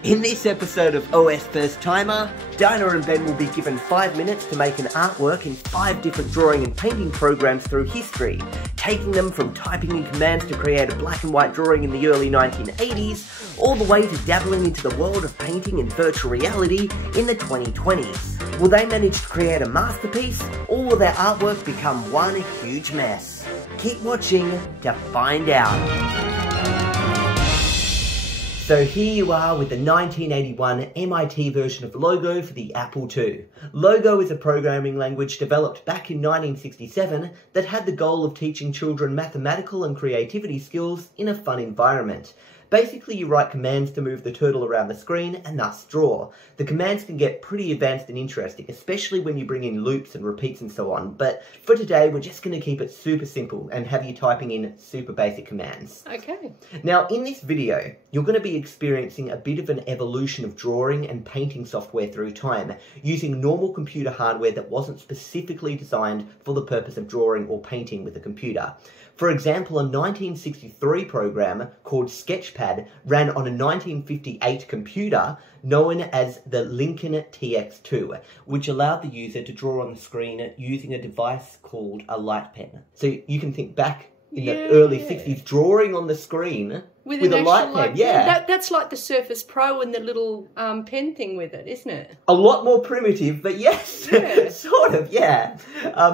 In this episode of OSFirstTimer, Dinah and Ben will be given 5 minutes to make an artwork in 5 different drawing and painting programs through history, taking them from typing in commands to create a black and white drawing in the early 1980s, all the way to dabbling into the world of painting and virtual reality in the 2020s. Will they manage to create a masterpiece, or will their artwork become one huge mess? Keep watching to find out. So here you are with the 1981 MIT version of Logo for the Apple II. Logo is a programming language developed back in 1967 that had the goal of teaching children mathematical and creativity skills in a fun environment. Basically, you write commands to move the turtle around the screen and thus draw. The commands can get pretty advanced and interesting, especially when you bring in loops and repeats and so on. But for today, we're just going to keep it super simple and have you typing in super basic commands. Okay. Now, in this video, you're going to be experiencing a bit of an evolution of drawing and painting software through time, using normal computer hardware that wasn't specifically designed for the purpose of drawing or painting with a computer. For example, a 1963 program called Sketchpad ran on a 1958 computer known as the Lincoln TX2, which allowed the user to draw on the screen using a device called a light pen. So you can think back in the early 60s, drawing on the screen with a light pen. Yeah. That's like the Surface Pro and the little pen thing with it, isn't it? A lot more primitive, but yes, sort of, yeah.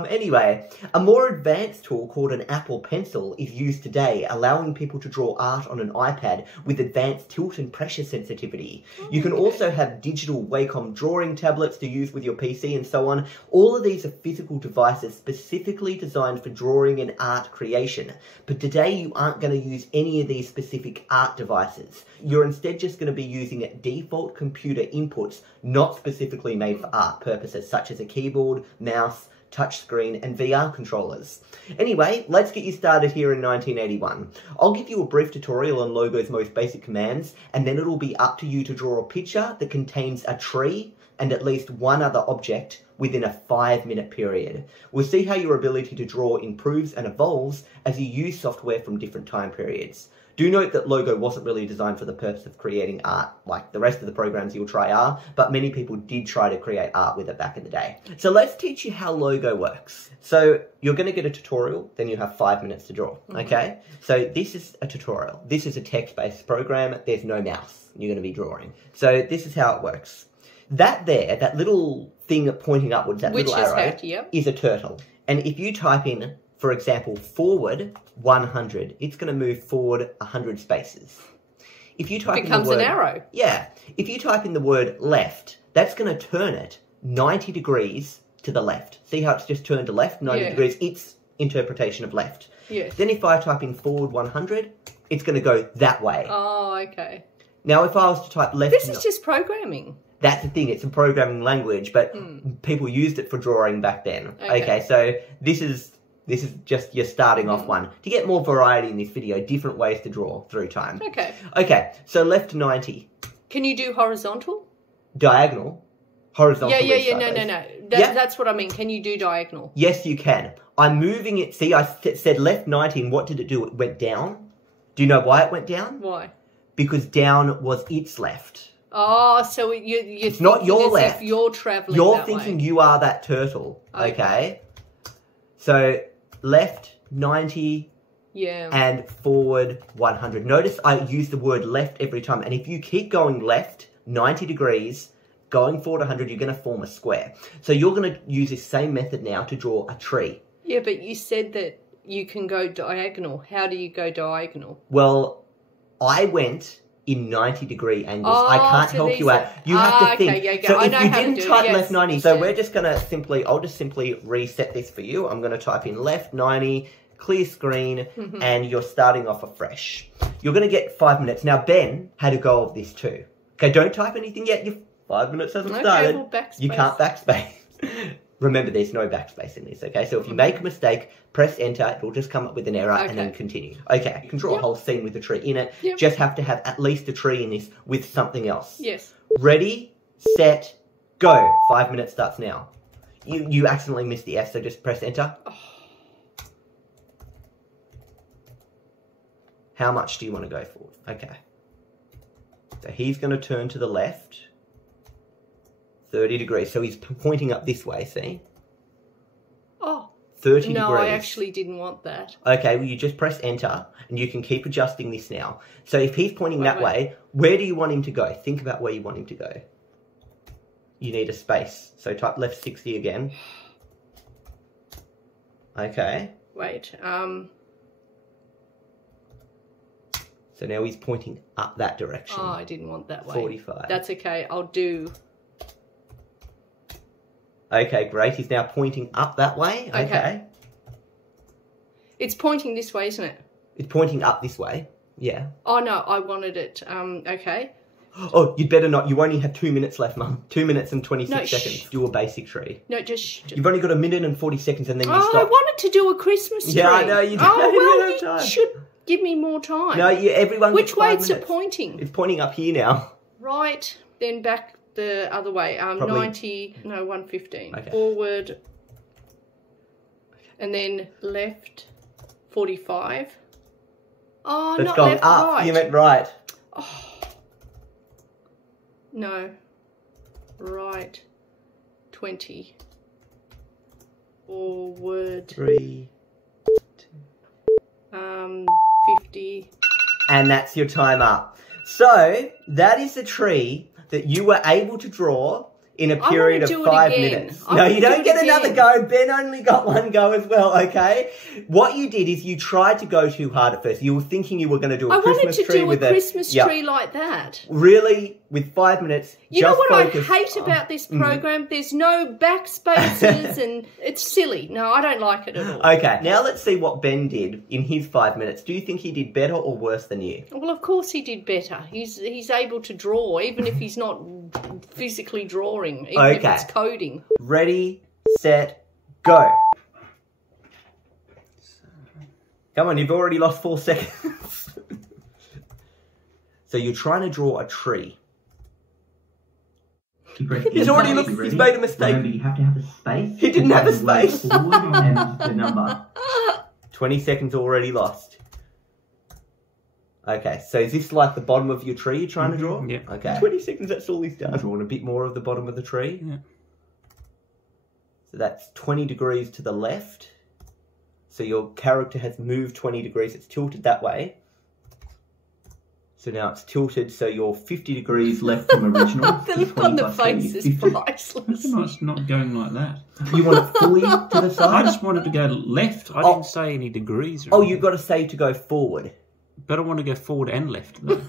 Anyway, a more advanced tool called an Apple Pencil is used today, allowing people to draw art on an iPad with advanced tilt and pressure sensitivity. You can also have digital Wacom drawing tablets to use with your PC and so on. All of these are physical devices specifically designed for drawing and art creation. But today you aren't going to use any of these specific art devices. You're instead just going to be using default computer inputs not specifically made for art purposes, such as a keyboard, mouse, touchscreen, and VR controllers. Anyway, let's get you started here in 1981. I'll give you a brief tutorial on Logo's most basic commands, and then it'll be up to you to draw a picture that contains a tree and at least one other object within a 5-minute period. We'll see how your ability to draw improves and evolves as you use software from different time periods. Do note that Logo wasn't really designed for the purpose of creating art like the rest of the programs you'll try are, but many people did try to create art with it back in the day. So let's teach you how Logo works. So you're going to get a tutorial, then you have 5 minutes to draw, okay? So this is a tutorial. This is a text-based program. There's no mouse. You're going to be drawing. So this is how it works. That there, that little thing pointing upwards, that little arrow, is a turtle. And if you type in, for example, forward 100, it's going to move forward 100 spaces. If you type in the word, an arrow. Yeah. If you type in the word left, that's going to turn it 90 degrees to the left. See how it's just turned to left, 90 degrees? Its interpretation of left. Yes. Then if I type in forward 100, it's going to go that way. Oh, okay. Now if I was to type left... This is just programming. That's the thing, it's a programming language, but people used it for drawing back then. Okay, so this is just your starting off one. To get more variety in this video, different ways to draw through time. Okay. Okay, so left 90. Can you do horizontal? Diagonal. Horizontal. No. That's what I mean. Can you do diagonal? Yes, you can. I'm moving it. See, I said left 90, and what did it do? It went down. Do you know why it went down? Why? Because down was its left. Oh, so it's not your left. If you're traveling. You're thinking you are that turtle. Okay. So left 90. Yeah. And forward 100. Notice I use the word left every time. And if you keep going left 90 degrees, going forward 100, you're going to form a square. So you're going to use this same method now to draw a tree. Yeah, but you said that you can go diagonal. How do you go diagonal? Well, I went in 90-degree angles. I can't help you out. You have to think. Okay, so if you didn't type left 90, so we're just going to simply, I'll just simply reset this for you. I'm going to type in left 90, clear screen, and you're starting off afresh. You're going to get 5 minutes. Now, Ben had a go of this too. Okay, don't type anything yet. Your 5 minutes hasn't started. Well, backspace. You can't backspace. Remember, there's no backspace in this, okay? So if you make a mistake, press enter, it'll just come up with an error and then continue. Okay, you can draw a whole scene with a tree in it. Just have to have at least a tree in this with something else. Yes. Ready, set, go. 5 minutes starts now. You accidentally missed the F, so just press enter. How much do you want to go for? Okay. So he's going to turn to the left. 30 degrees. So he's pointing up this way, see? Oh. 30 degrees. No, I actually didn't want that. Okay, well, you just press enter, and you can keep adjusting this now. So if he's pointing that way, where do you want him to go? Think about where you want him to go. You need a space. So type left 60 again. Okay. Wait, So now he's pointing up that direction. Oh, I didn't want that way. 45. That's okay, I'll do... Okay, great. He's now pointing up that way. Okay. It's pointing this way, isn't it? It's pointing up this way. Yeah. Oh, no, I wanted it. Okay. Oh, you'd better not. You only have 2 minutes left, Mum. 2 minutes and 26 seconds. Shh. Do a basic tree. No, just... You've only got 1 minute and 40 seconds and then you Oh, stop. I wanted to do a Christmas tree. Yeah, I know. You don't, Oh, well, have time. you should give me more time. No, everyone Which gets way 5 is minutes. it pointing? It's pointing up here now. Right, then back the other way. Probably... 90, no, 115. Okay. Forward, and then left, 45. Oh, That's not gone left, up. right. You meant right. Oh. No. Right. 20. Forward. 3. 50. And that's your time up. So, that is the tree that you were able to draw in a period of 5 minutes. No, you don't get another go. Ben only got one go as well, okay? What you did is you tried to go too hard at first. You were thinking you were going to do a Christmas tree with a Christmas tree like that. Really, with 5 minutes, you know what focus. I hate about this program? There's no backspaces and it's silly. No, I don't like it at all. Okay, now let's see what Ben did in his 5 minutes. Do you think he did better or worse than you? Well, of course he did better. He's able to draw, even if he's not physically drawing, even if it's coding. Ready, set, go. Come on, you've already lost 4 seconds. So you're trying to draw a tree. He's already looked, he's made a mistake. Remember, you have to have a space. He didn't have a space. Forward and the number. 20 seconds already lost. Okay, so is this like the bottom of your tree you're trying to draw? Yeah. Okay. 20 seconds, that's all he's done. Drawn a bit more of the bottom of the tree. Yeah. So that's 20 degrees to the left. So your character has moved 20 degrees. It's tilted that way. So now it's tilted, so you're 50 degrees left from original. The look on the face is priceless. It's not going like that. You want it fully to the side? I just wanted to go left. I didn't say any degrees. Or Oh, anything. you've got to say to go forward. But I want to go forward and left, though.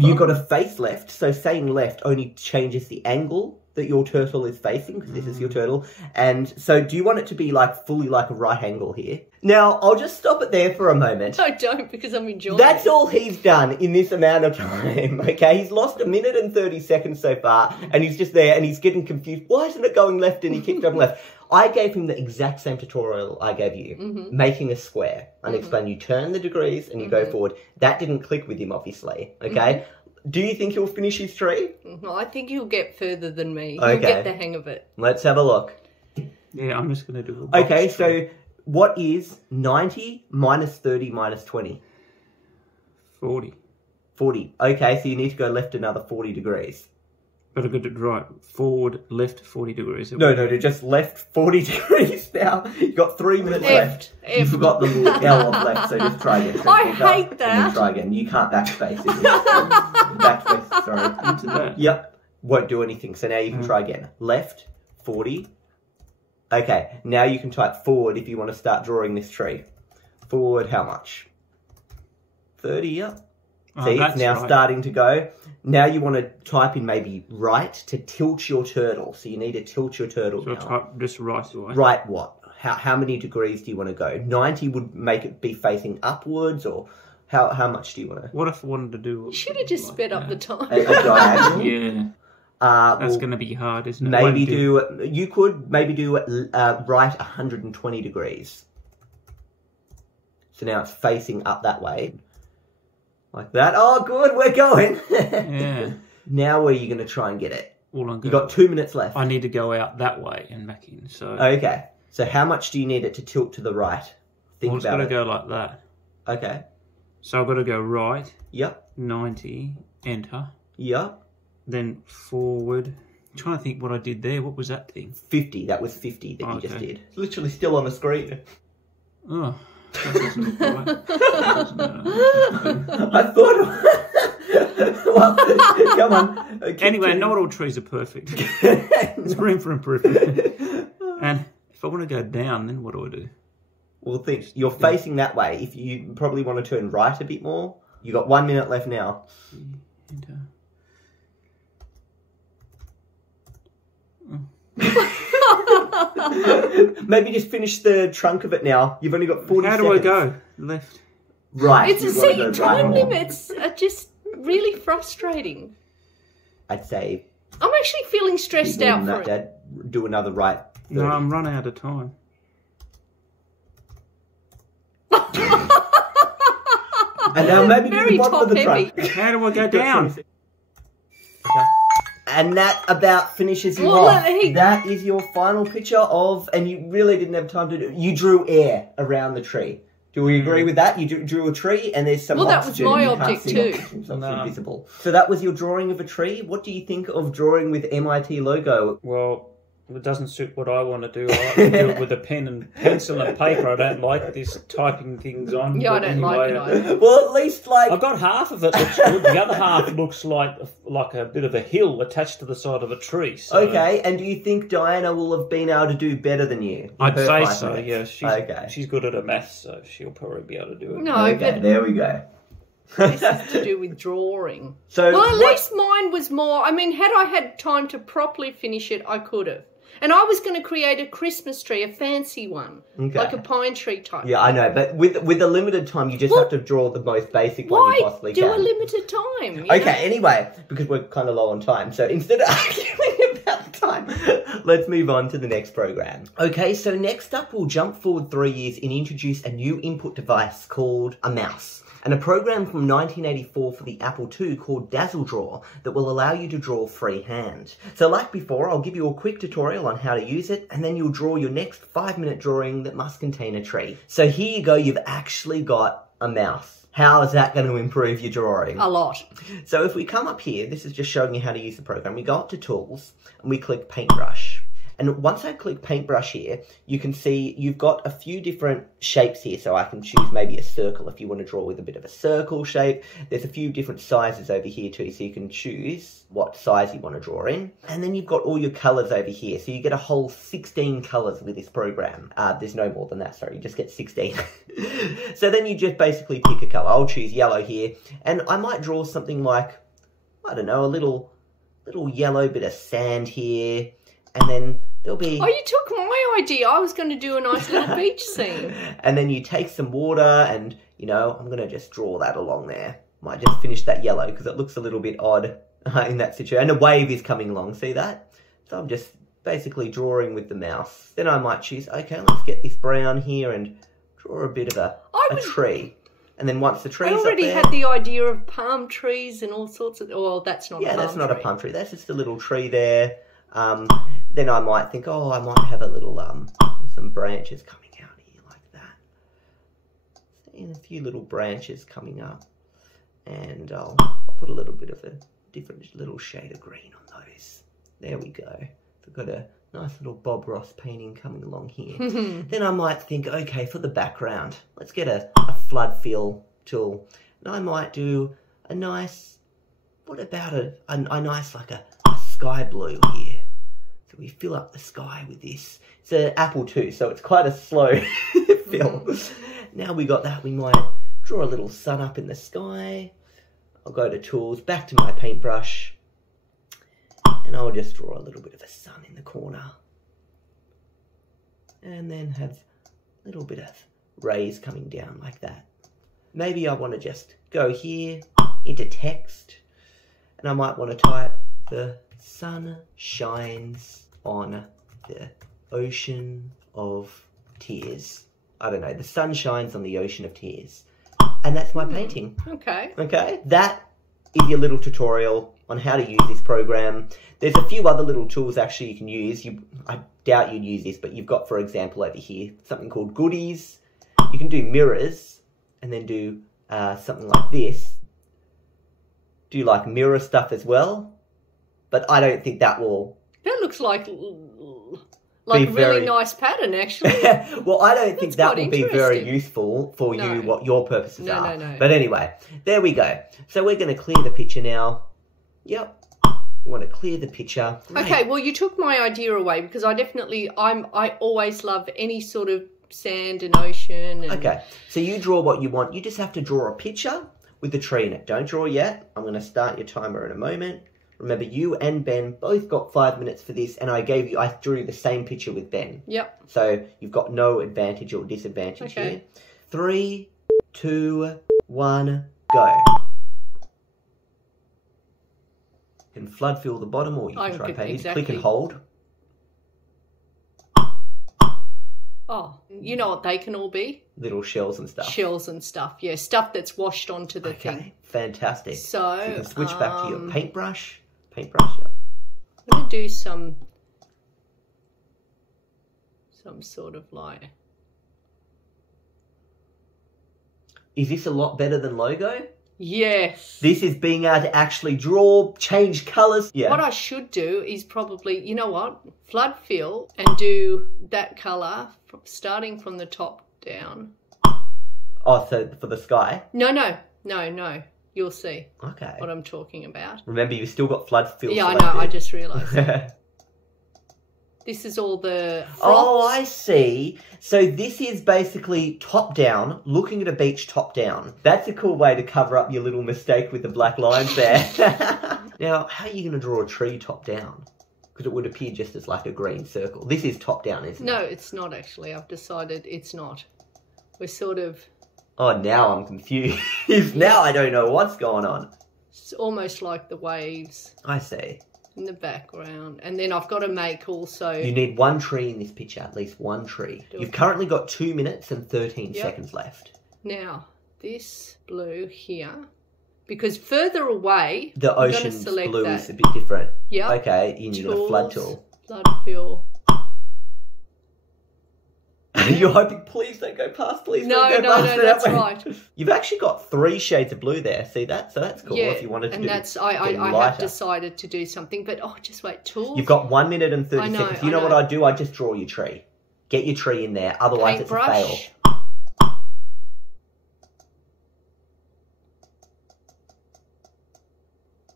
You've got to face left, so saying left only changes the angle that your turtle is facing, because this is your turtle. And so do you want it to be like fully like a right angle here? Now, I'll just stop it there for a moment. I don't, because I'm enjoying That's it. all he's done in this amount of time, okay? He's lost 1 minute and 30 seconds so far, and he's just there, and he's getting confused. Why isn't it going left? And he kicked up left. I gave him the exact same tutorial I gave you, making a square. And explain you turn the degrees and you go forward. That didn't click with him, obviously, okay? Do you think he'll finish his tree? I think he'll get further than me. Okay. He'll get the hang of it. Let's have a look. Yeah, I'm just going to do a box Okay, tree. so what is 90 minus 30 minus 20? 40. 40. Okay, so you need to go left another 40 degrees. But I've got it right. Forward, left, 40 degrees. No, just left 40 degrees now. You've got 3 minutes left. You forgot the little L of left, so just try again. So I pick up hate and that. then try again. You can't backspace. Backspace, sorry. Into that. Yep, won't do anything. So now you can try again. Left, 40. Okay, now you can type forward if you want to start drawing this tree. Forward, how much? 30, yep. Oh, See, it's that's now right. starting to go. Now you want to type in maybe right to tilt your turtle. So you need to tilt your turtle So I now. type just right away. Right what? How many degrees do you want to go? 90 would make it be facing upwards, or how much do you want to? What if I wanted to do... You should have just sped up the time. A diagonal? Yeah. That's Well, going to be hard, isn't it? maybe Won't you could maybe do right 120 degrees. So now it's facing up that way. Like that. Oh, good, we're going. Yeah. Now where are you going to try and get it? All I'm You've got 2 minutes left. I need to go out that way and back in, so... Okay. So how much do you need it to tilt to the right? Think Well, it's about got to it. go like that. Okay. So I've got to go right, Yep. 90, enter. Yep. Then forward. I'm trying to think what I did there. What was that thing? 50. That was 50 that you just Okay. did. It's literally still on the screen. Oh, that doesn't look right. I thought... well, come on. Anyway, not all trees are perfect. There's room for improvement. And if I want to go down, then what do I do? Well, think you're facing that way. If you probably want to turn right a bit more, you got 1 minute left now. Maybe just finish the trunk of it now. You've only got 40 seconds. How do I go? Left. Right. It's time limits are just really frustrating. I'd say. I'm actually feeling stressed out for it. Dad. Do another right. 30. No, I'm running out of time. And now maybe do Very the bottom of the top-heavy. trunk. How do I go down? And that about finishes you Well, off. he- That is your final picture of, and you really didn't have time to do. You drew air around the tree. Do we agree with that? You drew a tree, and there's some Well, that was oxygen. my You can't object see too. oxygen, so it's No. invisible. So that was your drawing of a tree. What do you think of drawing with MIT logo? Well, it doesn't suit what I want to do. I like to do it with a pen and pencil and paper. I don't like this typing things on. Yeah, I but don't like it either. Well, at least like I've got half of it looks good. The other half looks like a bit of a hill attached to the side of a tree. So okay. And do you think Diana will have been able to do better than you? in I'd her say 5 so. minutes? Yeah, she's good at her maths, so she'll probably be able to do it. No, Okay, but there we go. this is to do with drawing. So Well, at what- least mine was more... I mean, had I had time to properly finish it, I could have. And I was going to create a Christmas tree, a fancy one. Okay. Like a pine tree type. Yeah, I know, but with a limited time, you just have to draw the most basic one you Why possibly do can. a limited time? you Okay, know? anyway, because we're kind of low on time, so instead of arguing about time, let's move on to the next program. Okay, so next up, we'll jump forward 3 years and introduce a new input device called a mouse, and a program from 1984 for the Apple II called Dazzle Draw that will allow you to draw freehand. So like before, I'll give you a quick tutorial on how to use it, and then you'll draw your next 5-minute drawing that must contain a tree. So here you go, you've actually got a mouse. How is that going to improve your drawing? A lot. So if we come up here, this is just showing you how to use the program. We go up to Tools and we click Paintbrush. And once I click Paintbrush here, you can see you've got a few different shapes here. So I can choose maybe a circle if you want to draw with a bit of a circle shape. There's a few different sizes over here too, so you can choose what size you want to draw in. And then you've got all your colours over here. So you get a whole 16 colours with this program. There's no more than that, sorry, you just get 16. So then you just basically pick a colour. I'll choose yellow here. And I might draw something like, I don't know, a little yellow bit of sand here. And then there'll be... Oh, you took my idea. I was going to do a nice little beach scene. And then you take some water and, you know, I'm going to just draw that along there. Might just finish that yellow because it looks a little bit odd in that situation. And a wave is coming along, see that? So I'm just basically drawing with the mouse. Then I might choose, okay, let's get this brown here and draw a bit of a tree. And then once the tree's I up already there... had the idea of palm trees and all sorts of... Well, that's not a palm tree. Yeah, that's not a palm tree. That's just a little tree there. Then I might think, oh, I might have a little, some branches coming out here like that. And a few little branches coming up. And I'll put a little bit of a different little shade of green on those. There we go. We've got a nice little Bob Ross painting coming along here. Then I might think, okay, for the background, let's get a flood fill tool. And I might do a nice, what about a nice, like a sky blue here. So we fill up the sky with this. It's an Apple II, so it's quite a slow fill. Now we got that, we might draw a little sun up in the sky. I'll go to Tools, back to my paintbrush. And I'll just draw a little bit of a sun in the corner. And then have a little bit of rays coming down like that. Maybe I want to just go here into text. And I might want to type the sun shines on the ocean of tears. I don't know, the sun shines on the ocean of tears. And that's my painting. Okay. Okay, that is your little tutorial on how to use this program. There's a few other little tools actually you can use. I doubt you'd use this, but you've got, for example, over here, something called goodies. You can do mirrors and then do something like this. And then you can do like mirror stuff as well. But I don't think that will... That looks like a Be really very- nice pattern, actually. Well, I don't think That's that quite will be very interesting. useful for No. you, what your purposes No, are. no. But anyway, there we go. So we're going to clear the picture now. Yep. We want to clear the picture. Great. Okay, well, you took my idea away because I always love any sort of sand and ocean. And... Okay, so you draw what you want. You just have to draw a picture with the tree in it. Don't draw yet. I'm going to start your timer in a moment. Remember, you and Ben both got 5 minutes for this, and I drew the same picture with Ben. Yep. So you've got no advantage or disadvantage here. 3, 2, 1, go. You can flood fill the bottom, or you can try painting. Exactly. Click and hold. Oh, you know what they can all be? Little shells and stuff. Shells and stuff. Yeah, stuff that's washed onto the thing. Fantastic. So you can switch back to your paintbrush. Paintbrush, yep. I'm going to do some sort of like... Is this a lot better than logo? Yes. This is being able to actually draw, change colours. Yeah. What I should do is probably, you know what, flood fill and do that colour starting from the top down. Oh, so for the sky? No. You'll see Okay. what I'm talking about. Remember, you've still got flood fill Yeah, I selected. know. I just realised. This is all the froth. Oh, I see. So this is basically top down, looking at a beach top down. That's a cool way to cover up your little mistake with the black lines there. Now, how are you going to draw a tree top down? Because it would appear just as like a green circle. This is top down, isn't it? No, it's not actually. I've decided it's not. We're sort of... Oh, now I'm confused. Now I don't know what's going on. It's almost like the waves I see. in the background. And then I've got to make also... You need one tree in this picture, at least one tree. You've currently got 2 minutes and 13 seconds left. Now, this blue here, because further away... The I'm gonna ocean's select blue that. is a bit different. Yeah. Okay, you need a flood tool. Flood fill. You're hoping, please don't go past, please No, don't go past. that's right. You've actually got 3 shades of blue there. See that? So that's cool Yeah, if you wanted to and do that's I have lighter. decided to do something, but just wait, tools. You've got 1 minute and 30 I know, seconds. You know I what know. I do? I just draw your tree. Get your tree in there, otherwise it's a fail. Paintbrush.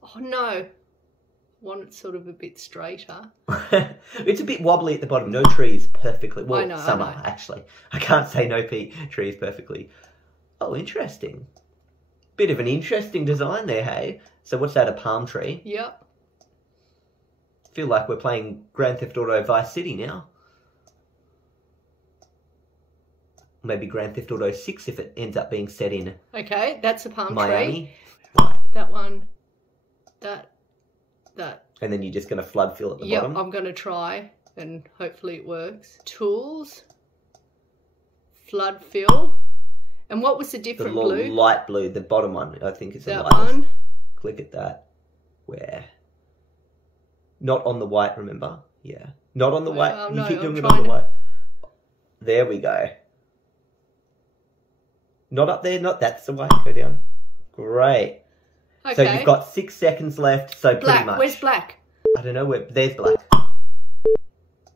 Oh no. Want it sort of a bit straighter. It's a bit wobbly at the bottom. No trees perfectly. Well, I know, some I know. are, actually. I can't say no trees perfectly. Oh, interesting. Bit of an interesting design there, hey? So what's that, a palm tree? Yep. Feel like we're playing Grand Theft Auto Vice City now. Maybe Grand Theft Auto 6 if it ends up being set in Okay, that's a palm tree. Miami. Right. That one. That. And then you're just going to flood fill at the Yep, bottom? I'm going to try and hopefully it works. Tools. Flood fill. And what was the The different blue? light blue, the bottom one, I think is the That lightest. one. Click at that. Where? Not on the white, remember? Yeah. Not on the white. Oh, You no, keep I'm doing it trying on the to- white. There we go. Not up there, not that's the white. Go down. Great. Okay. So you've got 6 seconds left, so black. pretty much. Where's black? I don't know where. There's black.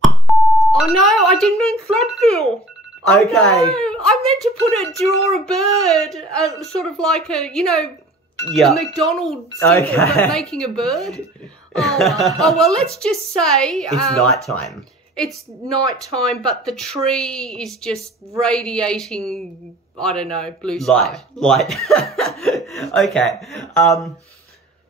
Oh no, I didn't mean flood fill. Oh, Okay. no. I meant to draw a bird, sort of like a, Yeah. the McDonald's symbol, Okay. but making a bird. Oh, well, let's just say... It's nighttime. It's nighttime, but the tree is just radiating, I don't know, blue sky. Light. Okay.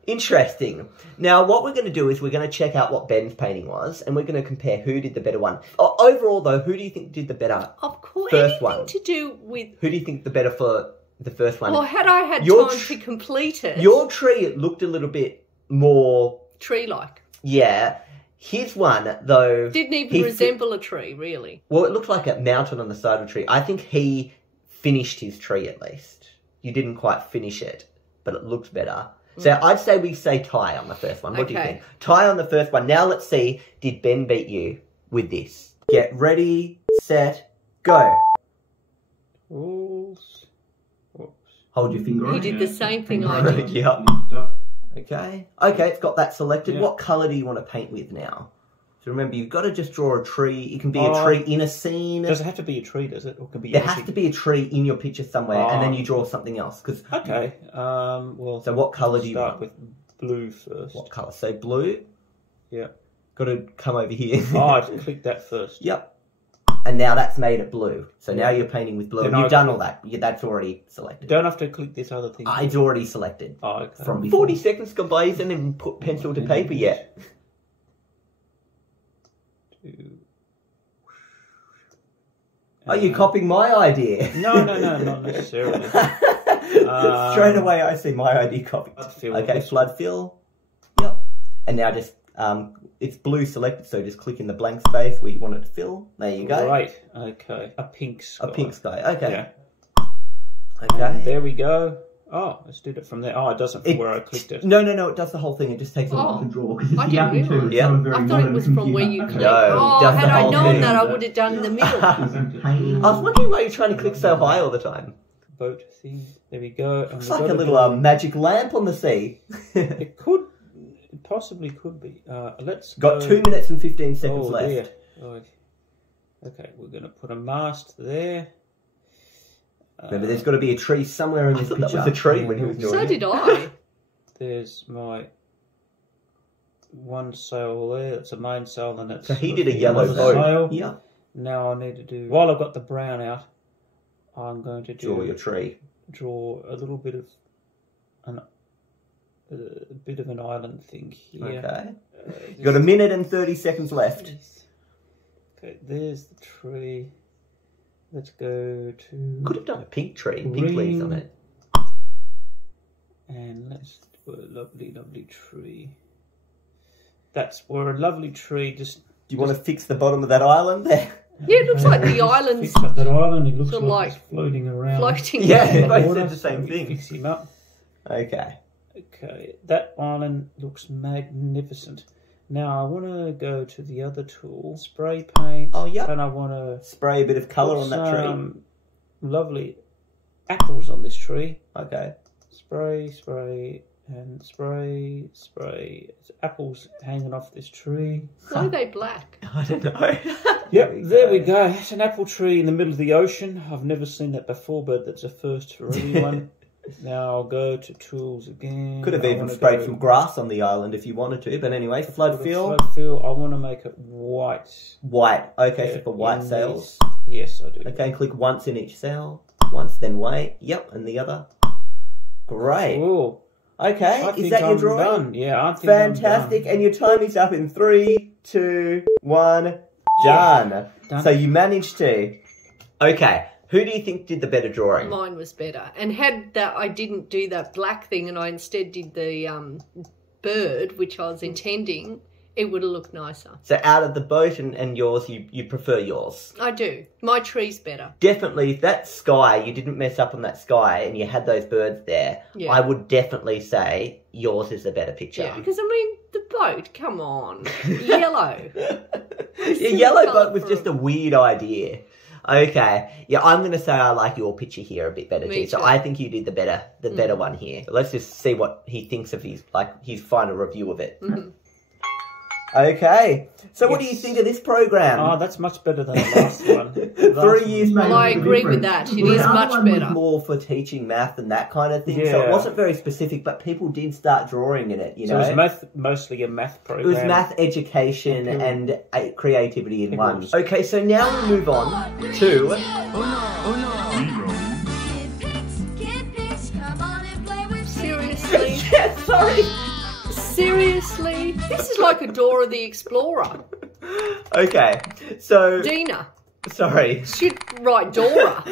Interesting. Now, what we're going to do is we're going to check out what Ben's painting was, and we're going to compare who did the better one. Overall, though, who do you think did the better? Of course, First anything one. to do with... Who do you think the better for the first one? Well, had I had Your time to complete it... Your tree looked a little bit more... Tree-like. Yeah. His one, though... Didn't even resemble a tree, really. Well, it looked like it mounted on the side of a tree. I think he finished his tree, at least. You didn't quite finish it, but it looks better. So I'd say we say tie on the first one. What do you think? Tie on the first one. Now let's see, did Ben beat you with this? Get ready, set, go. Tools. Whoops. Hold your finger on He it. did the same thing Finger I on did. it. Yeah. Stop. Okay. Okay, it's got that selected. Yeah. What colour do you want to paint with now? So remember, you've got to just draw a tree. It can be a tree in a scene. Does it have to be a tree, does it? Or can be There has to be a tree in your picture somewhere, and then you draw something else. Okay. Well. So what colour do you start want? with blue first. What colour? So blue. Yeah. Got to come over here. I click that first. Yep. And now that's made it blue. So now you're painting with blue. Then You've I done all that. Yeah, that's already selected. Don't have to click this other thing. It's already selected. Oh, okay. From before. 40 seconds gone by, you haven't even put pencil to paper yet. Are you copying my idea? No, not necessarily. Straight away I see my idea copied. Okay, flood fill. Yep. And now just, it's blue selected, so just click in the blank space where you want it to fill. There you go. Right, okay. A pink sky. A pink sky, okay. Yeah. Okay. And there we go. Oh, let's do it from there. Oh, it doesn't from where I clicked it. No, it does the whole thing. It just takes a while To draw because it's I the didn't Apple II. realise. It's Yeah. not a very I thought it modern was from computer. where you click. No, Had I whole known thing. that, I would have done the middle. I was wondering why you're trying to click so high all the time. Boat thing. There we go. And Looks like a little magic lamp on the sea. It could, it possibly could be. Let's Got go. 2 minutes and 15 seconds left. Dear. Oh, okay, we're going to put a mast there. Remember, there's got to be a tree somewhere in this picture. That was a tree when he was doing So it. did I. There's my one sail there. That's a main sail, and that's So he did a yellow another boat. sail. Yeah. Now I need to do. While I've got the brown out, I'm going to Draw your tree. draw a little bit of a bit of an island thing here. Okay. You've got 1 minute and 30 seconds left. Okay, there's the tree. Let's go to. Could have done a pink tree, pink leaves on it. And let's do a lovely, lovely tree. We're a lovely tree. Just. Do you want to fix the bottom of that island there? Yeah, it looks like the island's Fix up that island. It looks sort like of it's floating around. floating. Yeah, in the both water. said the same thing. Fix him up. Okay. Okay, that island looks magnificent. Now I want to go to the other tool, spray paint. Oh, yeah. And I want to Spray a bit of colour on that tree. Lovely apples on this tree. Okay. Spray, spray, and spray, spray. There's apples hanging off this tree. Why are they black? I don't know. Yep, there we go. It's an apple tree in the middle of the ocean. I've never seen that before, but that's a first for anyone. Now I'll go to tools again. Could have even sprayed some grass on the island if you wanted to, but anyway, flood fill. Flood fill. I want to make it white. White. Okay, Yeah, so for white in sails. Yes, I do. Okay, click once in each sail. Once, then wait. Yep, and the other. Great. Cool. Okay, I is think that your I'm drawing? done. Yeah, I think I'm Fantastic, done. and your time is up in 3, 2, 1, done. So you managed to. Okay, who do you think did the better drawing? Mine was better. And had that I didn't do that black thing and I instead did the bird, which I was intending, it would have looked nicer. So out of the boat and yours, you prefer yours? I do. My tree's better. Definitely, that sky, you didn't mess up on that sky and you had those birds there. Yeah. I would definitely say yours is a better picture. Yeah, because I mean, the boat, come on. Yellow. Your yellow boat was just a weird idea. Okay, yeah, I'm going to say I like your picture here a bit better Me too. So too. I think you did the better one here. Let's just see what he thinks of his final review of it. Mhm. Okay, so what do you Yes. think of this program? Oh, that's much better than the last one. 3 years Well, I Makes a agree with difference. that. It Well, is the other much one was better. more for teaching math and that kind of thing. So it Yeah. wasn't very specific, but people did start drawing in it, you So know. it was mostly a math It program. was math, education, Okay. and creativity in It one. was. Okay, so now we move on to... Seriously? Yeah, sorry. Seriously? This is like a Dora the Explorer. Okay, so... Dina. Sorry. Should write Dora.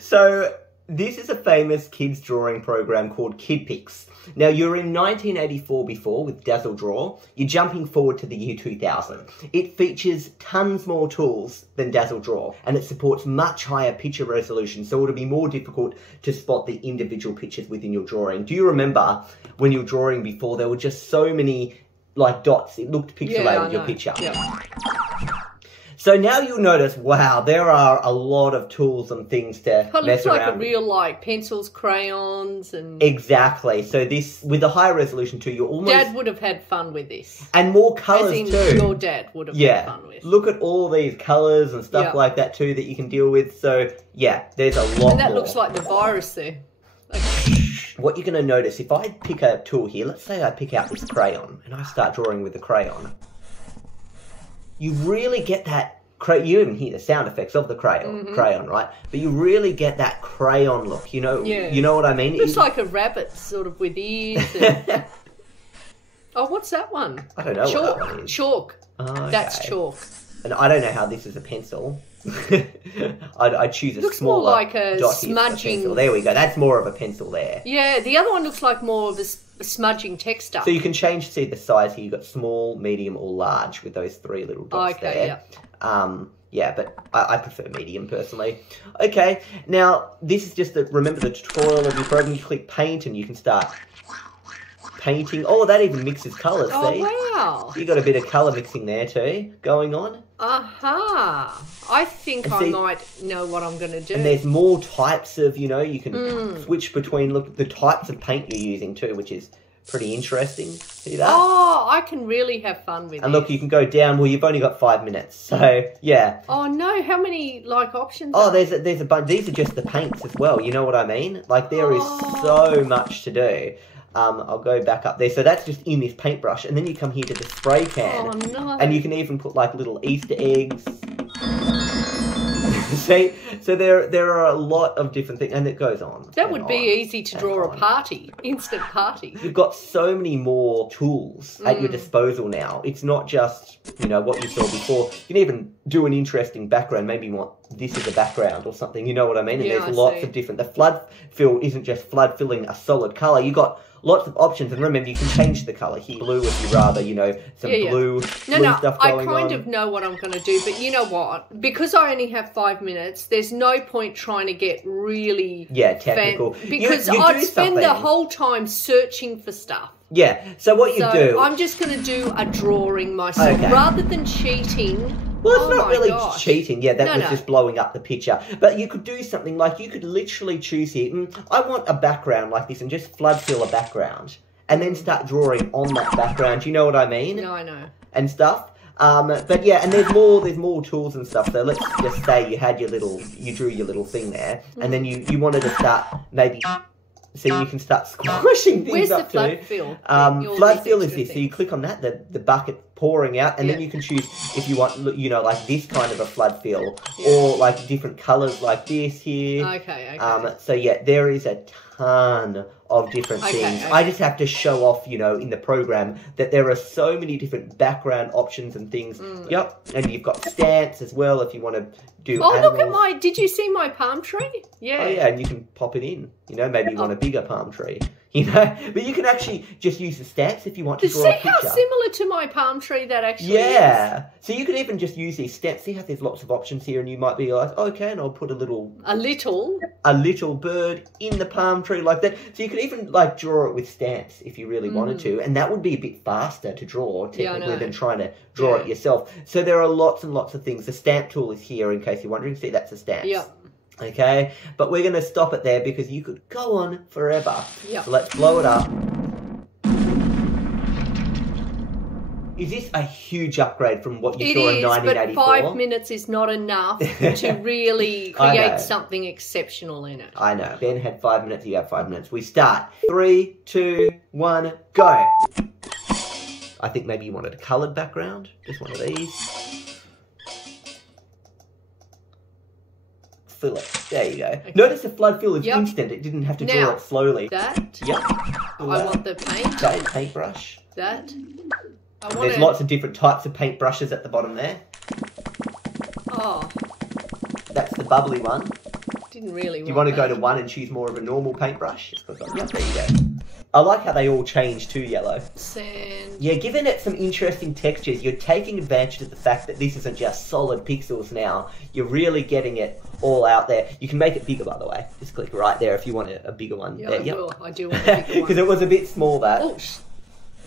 So, this is a famous kids drawing program called KidPix. Now, you're in 1984 before with Dazzle Draw. You're jumping forward to the year 2000. It features tons more tools than Dazzle Draw, and it supports much higher picture resolution, so it'll be more difficult to spot the individual pictures within your drawing. Do you remember when you were drawing before, there were just so many, like, dots? It looked pixelated, Yeah, I your know. picture. Yeah. So now you'll notice, wow, there are a lot of tools and things to It looks mess like around a real, like, pencils, crayons, and... Exactly. So this, with the higher resolution too, you're almost... Dad would have had fun with this. And more colours As in, too. your dad would have had fun with. Look at all these colours and stuff like that too that you can deal with. So, yeah, there's a lot And that more. looks like the virus there. What you're going to notice, if I pick a tool here, let's say I pick out this crayon, and I start drawing with the crayon, you really get that... You even hear the sound effects of the crayon, right? But you really get that crayon look, you know? Yeah. You know what I mean? Looks like a rabbit, sort of, with ears. And... Oh, what's that one? I don't know Chalk. what that one is. Chalk. Okay. That's chalk. And I don't know how this is a pencil. I'd choose a Looks smaller more like a dot here for smudging... pencil. There we go. That's more of a pencil there. Yeah, the other one looks like more of a smudging texture. So you can change, see the size here. You've got small, medium, or large with those three little dots there. Yeah, but I prefer medium personally. Okay, now this is just remember the tutorial of your program. You click paint and you can start painting. Oh, that even mixes colours, see? Oh, wow. So you got a bit of colour mixing there too, going on. Aha. I think I might know what I'm going to do. And there's more types of, you can switch between, look, the types of paint you're using too, which is pretty interesting. See that? Oh, I can really have fun with it. And look, you can go down. Well, you've only got 5 minutes, so yeah. Oh no, how many options? Oh, there's a bunch. These are just the paints as well. You know what I mean? Like there is so much to do. I'll go back up there. So that's just in this paintbrush, and then you come here to the spray can. Oh no! And you can even put like little Easter eggs. See, so there are a lot of different things, and it goes on. That would be easy to draw a party, instant party. You've got so many more tools at your disposal now. It's not just, what you saw before. You can even do an interesting background. Maybe you want this as a background or something. You know what I mean? And there's lots of different... The flood fill isn't just flood filling a solid colour. You've got lots of options. And remember, you can change the colour here. Blue if you rather, some blue stuff going on. I kind of know what I'm going to do. But you know what? Because I only have 5 minutes, there's no point trying to get really... technical. Because I'd spend the whole time searching for stuff. Yeah, so what you do... I'm just going to do a drawing myself. Okay. Rather than cheating... Well, it's not really cheating. Yeah, that was just blowing up the picture. But you could do something like, you could literally choose here, I want a background like this, and just flood fill a background. And then start drawing on that background. You know what I mean? No, I know. And stuff. But yeah, and there's more tools and stuff. So let's just say you drew your little thing there, and then you wanted to start maybe... So you can start squashing things up too. Where's the flood fill? Flood fill is this. So you click on that, the bucket pouring out, and then you can choose if you want, like this kind of a flood fill, or like different colours like this here. Okay. So yeah, there is a ton of different things. Okay. I just have to show off, in the program that there are so many different background options and things. Yep, and you've got stamps as well if you want to do animals. Look at did you see my palm tree? Yeah. Oh yeah, and you can pop it in. Maybe you want a bigger palm tree. But you can actually just use the stamps if you want to draw a picture. See how similar to my palm tree that actually is? So you could even just use these stamps. See how there's lots of options here, and you might be like, okay, and I'll put a little bird in the palm tree like that. So you could even like draw it with stamps if you really wanted to, and that would be a bit faster to draw technically than trying to draw it yourself. So there are lots and lots of things. The stamp tool is here in case you're wondering. See, that's a stamp. Yeah. Okay, but we're going to stop it there because you could go on forever. Yep. So let's blow it up. Is this a huge upgrade from what you saw in 1984? It is, but 5 minutes is not enough to really create something exceptional in it. I know. Ben had 5 minutes, you have 5 minutes. We start. 3, 2, 1, go. I think maybe you wanted a coloured background. Just one of these. Fill it. There you go. Okay. Notice the flood fill is instant. It didn't have to draw it slowly. That. Yep. I want the paint. That paintbrush. That. There's lots of different types of paintbrushes at the bottom there. Oh. That's the bubbly one. Didn't really want Do you want to go to one and choose more of a normal paintbrush? Yep, there you go. I like how they all change to yellow. Sand. Yeah, giving it some interesting textures. You're taking advantage of the fact that this isn't just solid pixels now. You're really getting it all out there. You can make it bigger, by the way. Just click right there if you want a bigger one. Yeah, there, I will. I do want a bigger one. Because it was a bit small, that. Oh,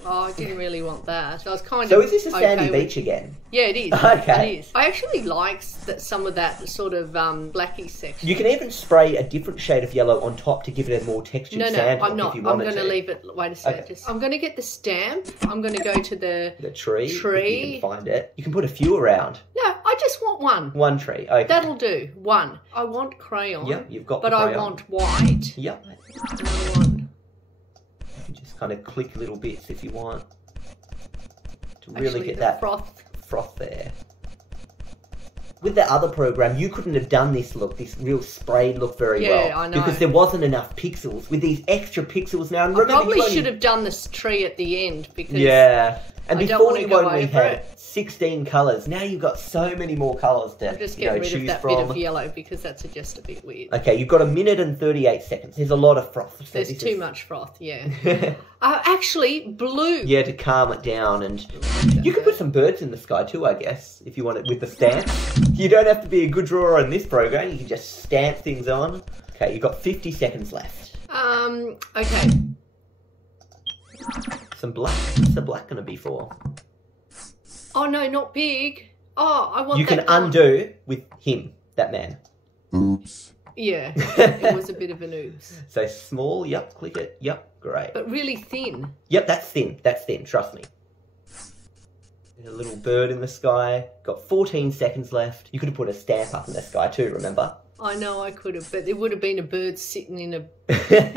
Oh, I didn't really want that. I was kind So of is this a okay sandy with- beach again? Yeah, it is. Okay. It is. I actually like some of that sort of blacky section. You can even spray a different shade of yellow on top to give it a more textured No, sand I'm look not. if you I'm wanted going to leave it. Wait a second. Okay. I'm going to get the stamp. I'm going to go to the tree. Tree. If you can find it. You can put a few around. No, I just want one. One tree. Okay. That'll do. One. I want crayon. Yep, you've got But the I crayon. want white. Yep. And I want... You can just kind of click little bits if you want to really Actually, get the that froth. there. With that other program, you couldn't have done this real sprayed look very well. Yeah, I know. Because there wasn't enough pixels. With these extra pixels now, and I remember probably you only... should have done this tree at the end because Yeah. And I don't before wanna you go only over had it. 16 colours. Now you've got so many more colours to I'll just get rid of choose that from. bit of yellow because that's just a bit weird. Okay, you've got 1 minute and 38 seconds. There's a lot of froth. So There's this too is- much froth, yeah. Actually, blue. Yeah, to calm it down, and you could put some birds in the sky too, I guess, if you want it with the stamp. You don't have to be a good drawer on this program. You can just stamp things on. Okay, you've got 50 seconds left. Okay. Some black. What's the black going to be for? Oh no, not big. Oh, I want You can that one. undo with him, that man. Yeah, it was a bit of an oops. So small. Yep. Click it. Yep. Great. But really thin. Yep. That's thin. That's thin. Trust me. There's a little bird in the sky. Got 14 seconds left. You could have put a stamp up in the sky too. Remember? I know I could have, but there would have been a bird sitting in a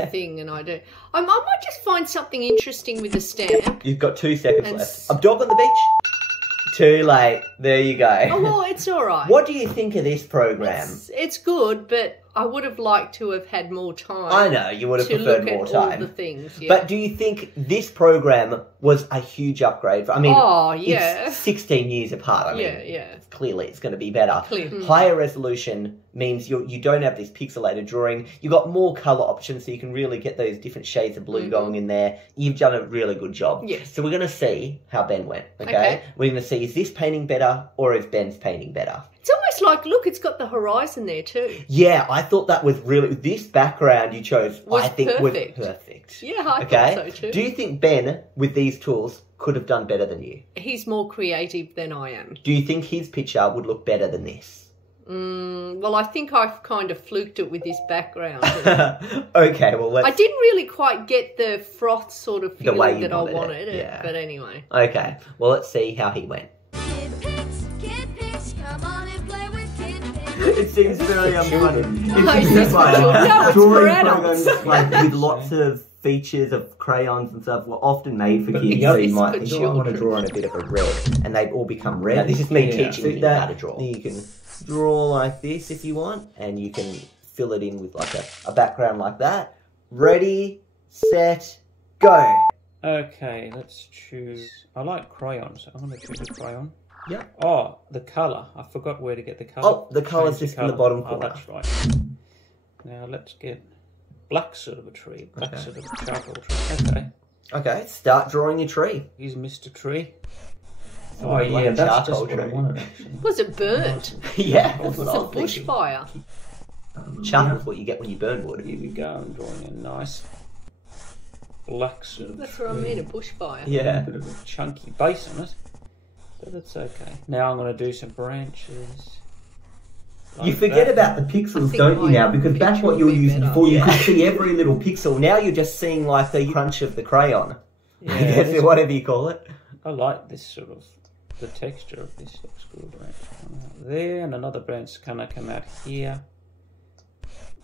thing, and I don't. I might just find something interesting with the stamp. You've got 2 seconds And left. A dog on the beach? Too late. There you go. Oh well, it's all right. What do you think of this program? It's good, but I would have liked to have had more time. I know, you would have to preferred look more at all time. the things. Yeah. But do you think this program was a huge upgrade? I mean, Oh, yeah. it's 16 years apart. I mean, yeah. clearly it's going to be better. Clear. Higher resolution means you don't have this pixelated drawing. You've got more colour options, so you can really get those different shades of blue going in there. You've done a really good job. Yes. So we're going to see how Ben went, okay? Okay. We're going to see, is this painting better or is Ben's painting better? It's almost like, look, it's got the horizon there too. Yeah, I thought that was really... This background you chose, Was I think, perfect. was perfect. Yeah, I Okay? thought so too. Do you think Ben, with these tools, could have done better than you? He's more creative than I am. Do you think his picture would look better than this? Well, I think I've kind of fluked it with this background. Okay, well, let's... I didn't really quite get the froth sort of The way feeling you that I wanted it, wanted. yeah. But anyway. Okay, well, let's see how he went. Kid Picks, come on and play with Kid Picks. It seems very unfunny. No, it's just for children. No, it's for adults. like, with lots of features of crayons and stuff were often made for kids. yeah, So you it's might for think, I want to children. draw in a bit of a red, and they all become red. Now, this is me Yeah. teaching you how to draw. You can draw like this if you want, and you can fill it in with like a background like that. Ready, set, go. Okay, let's choose. I like crayons. I'm going to choose a crayon. Yeah. Oh, the colour. I forgot where to get the colour. Oh, the colour's Change just in the bottom corner. Oh, that's right. Now let's get black sort of a tree. Black Okay. sort of a charcoal tree. Okay. Okay, start drawing your tree. Here's Mr. Tree. Oh, Oh, like yeah, that's charcoal just what I tree. wanted, actually. Was it burnt? Yeah, It's that's what I a was thinking. bushfire. Charcoal's what you get when you burn wood. Here we go. I'm drawing a nice black sort of That's tree. what I mean, a bushfire. Yeah. A bit of a chunky base on it. But that's okay. Now I'm going to do some branches. You like forget that. about the I pixels, think don't you my now? Because that's picture what you were would be using better. before. You Yeah. could see every little pixel. Now you're just seeing like the crunch of the crayon. Yeah, I guess, this- whatever you call it. I like this sort of, the texture of this looks good. Branch come out there, and another branch going to come out here.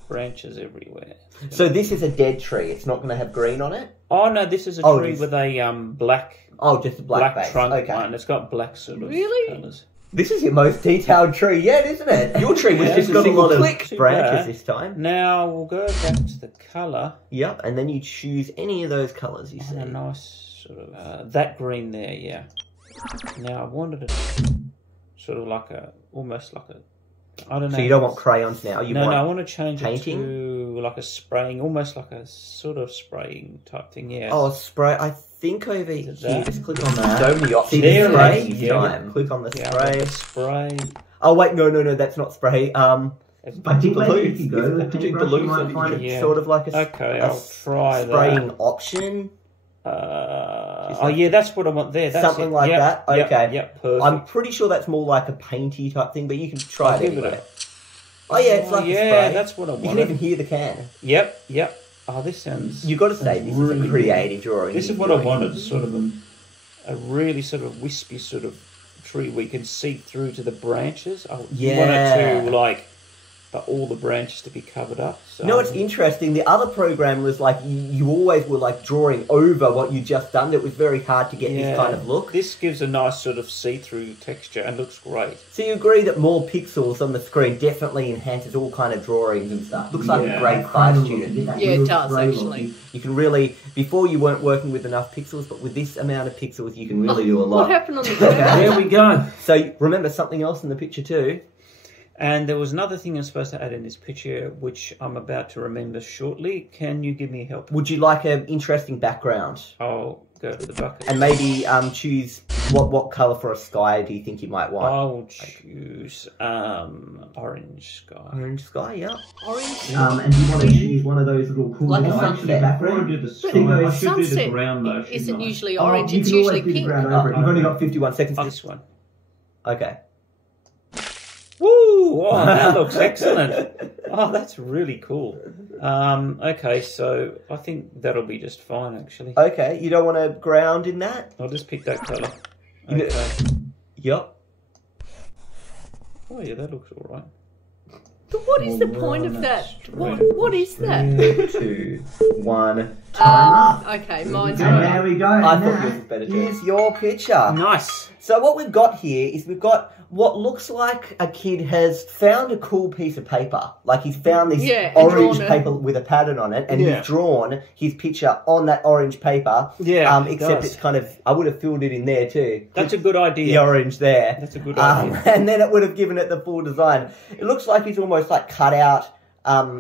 Branches everywhere. So this is a dead tree. It's not going to have green on it? Oh no, this is a Oh, tree this- with a black Oh, just a black base. trunk, Okay. and it's got black sort of Really? colours. This is your most detailed tree yet, isn't it? Your tree was Yeah, just it's a got a single lot of click. branches Yeah. this time. Now we'll go back to the colour Yep, and then you choose any of those colours you see. and a nice sort of that green there. Yeah. Now I wanted it sort of like a almost like a I don't know. So you don't want crayons now. You no, want I want to change painting? it to like a spraying, almost like a sort of spraying type thing. Yeah. Oh, spray. I think over it here. that? Just click on that. So many options. There Spray it is, each yeah. time. Click on the yeah, spray. spray. Oh wait, no, that's not spray. I think maybe if you go to the Balloons. paintbrush, you might find it. Yeah. Sort of like a Okay, a I'll try spraying that. option. Oh yeah, that's what I want there. That's Something it. like Yep, that? yep, Okay. Yep, perfect. I'm pretty sure that's more like a painty type thing, but you can try I'll it give it anyway. a- Oh yeah, it's like a spray. that's what I You can wanted. even hear the can. Yep. Oh, this sounds... You've got to say this is really a creative drawing. This is you're what I doing. wanted, sort of a really sort of wispy sort of tree where you can see through to the branches. I Yeah. wanted to, like, for all the branches to be covered up. So. You know what's interesting? The other program was like you always were like drawing over what you just done. It was very hard to get this kind of look. This gives a nice sort of see-through texture and looks great. So you agree that more pixels on the screen definitely enhances all kind of drawings and stuff. Looks like a grade 5 student. Yeah, it does, actually. You can really, before you weren't working with enough pixels, but with this amount of pixels you can really do a lot. What happened on the ground? There we go. So remember something else in the picture too? And there was another thing I'm supposed to add in this picture, which I'm about to remember shortly. Can you give me help? Would you like an interesting background? I'll go to the bucket. And maybe choose what colour for a sky do you think you might want? I'll choose orange sky. Orange sky, yeah. Orange. And you want to choose one of those little cool Like a lights in the sunset. background? But I should do the sunset ground though. isn't usually Oh, orange, you it's can always usually do the pink. ground over it. You've only got 51 seconds. This one. Okay. Woo! Oh, that looks excellent. Oh, that's really cool. Okay, so I think that'll be just fine, actually. Okay, you don't want a ground in that? I'll just pick that colour. You know- Okay. Yep. Oh, yeah, that looks all right. But what is the point of that? What is that? 3, 2, 1. Time up. Okay, mine's And right. there we go. I and thought that yours was better too. is- Here's your picture. Nice. So what we've got here is we've got what looks like a kid has found a cool piece of paper. Like he's found this Yeah, and orange drawn it. paper with a pattern on it, and Yeah. he's drawn his picture on that orange paper. Yeah, it except does. it's kind of, I would have filled it in there too. That's a good idea. The orange there. That's a good idea. And then it would have given it the full design. It looks like he's almost like cut out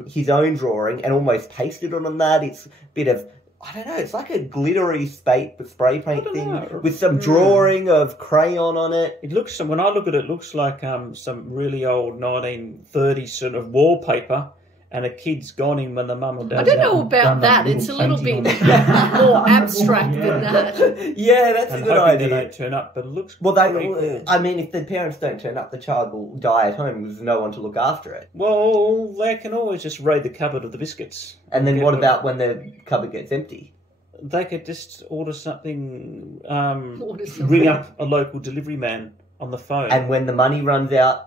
his own drawing and almost pasted on that. It's a bit of, I don't know, it's like a glittery spray paint don't thing know. with some drawing of crayon on it. It looks, when I look at it, it looks like some really old 1930s sort of wallpaper, and a kid's gone in when the mum or dad. I don't know about done that that. It's a little little bit painting on more abstract than that. Yeah, that's And a good hoping they idea. don't turn up, but it looks Well, pretty cool. I mean, if the parents don't turn up, the child will die at home because there's no one to look after it. Well, they can always just raid the cupboard of the biscuits. And then Yeah, what but- about when the cupboard gets empty? They could just order something, Order something. ring up a local delivery man on the phone. And when the money runs out,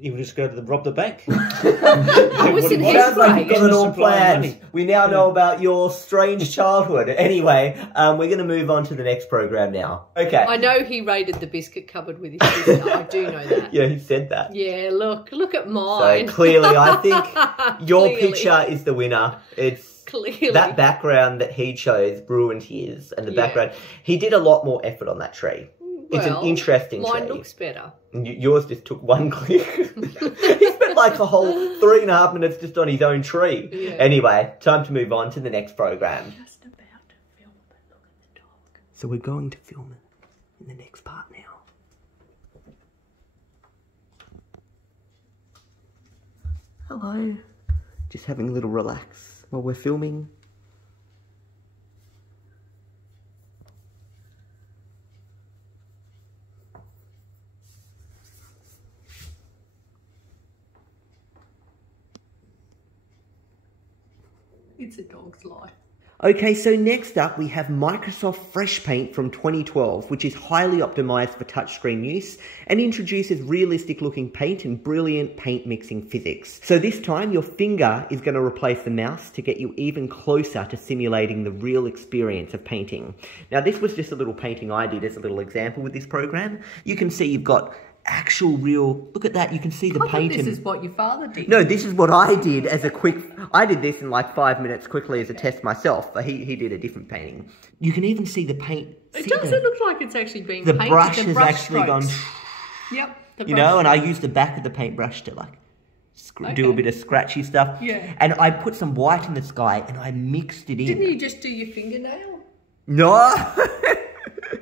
he would just go to rob the bank. I was in What his sounds like you've got it all Supply planned. money. We now know about your strange childhood. Anyway, we're going to move on to the next program now. Okay. I know he raided the biscuit cupboard with his sister. I do know that. Yeah, he said that. Yeah, look at So mine. clearly, I think your Clearly. picture is the winner. It's Clearly. that background that he chose ruined his, and the Yeah. background. He did a lot more effort on that tree. It's an Well, interesting Mine tree. looks better. Yours just took one click. He spent like a whole 3.5 minutes just on his own tree. Yeah. Anyway, time to move on to the next program. Just about to film it. Look at the dog. So we're going to film it in the next part now. Hello. Just having a little relax while we're filming. It's a dog's life. Okay, so next up we have Microsoft Fresh Paint from 2012, which is highly optimized for touchscreen use and introduces realistic looking paint and brilliant paint mixing physics. So this time your finger is going to replace the mouse to get you even closer to simulating the real experience of painting. Now this was just a little painting I did as a little example with this program. You can see you've got actual real, look at that, you can see the I paint thought this and is what your father did. no, this is what I did as a quick... I did this in like 5 minutes quickly as a test myself, but he did a different painting. You can even see the paint... It see doesn't look like it's actually been the painted. brush the has brush actually gone... strokes. Yep. The You brush know, and I strokes. used the back of the paintbrush to like do a Okay. bit of scratchy stuff. Yeah. And I put some white in the sky and I mixed it in. Didn't you just do your fingernail? No!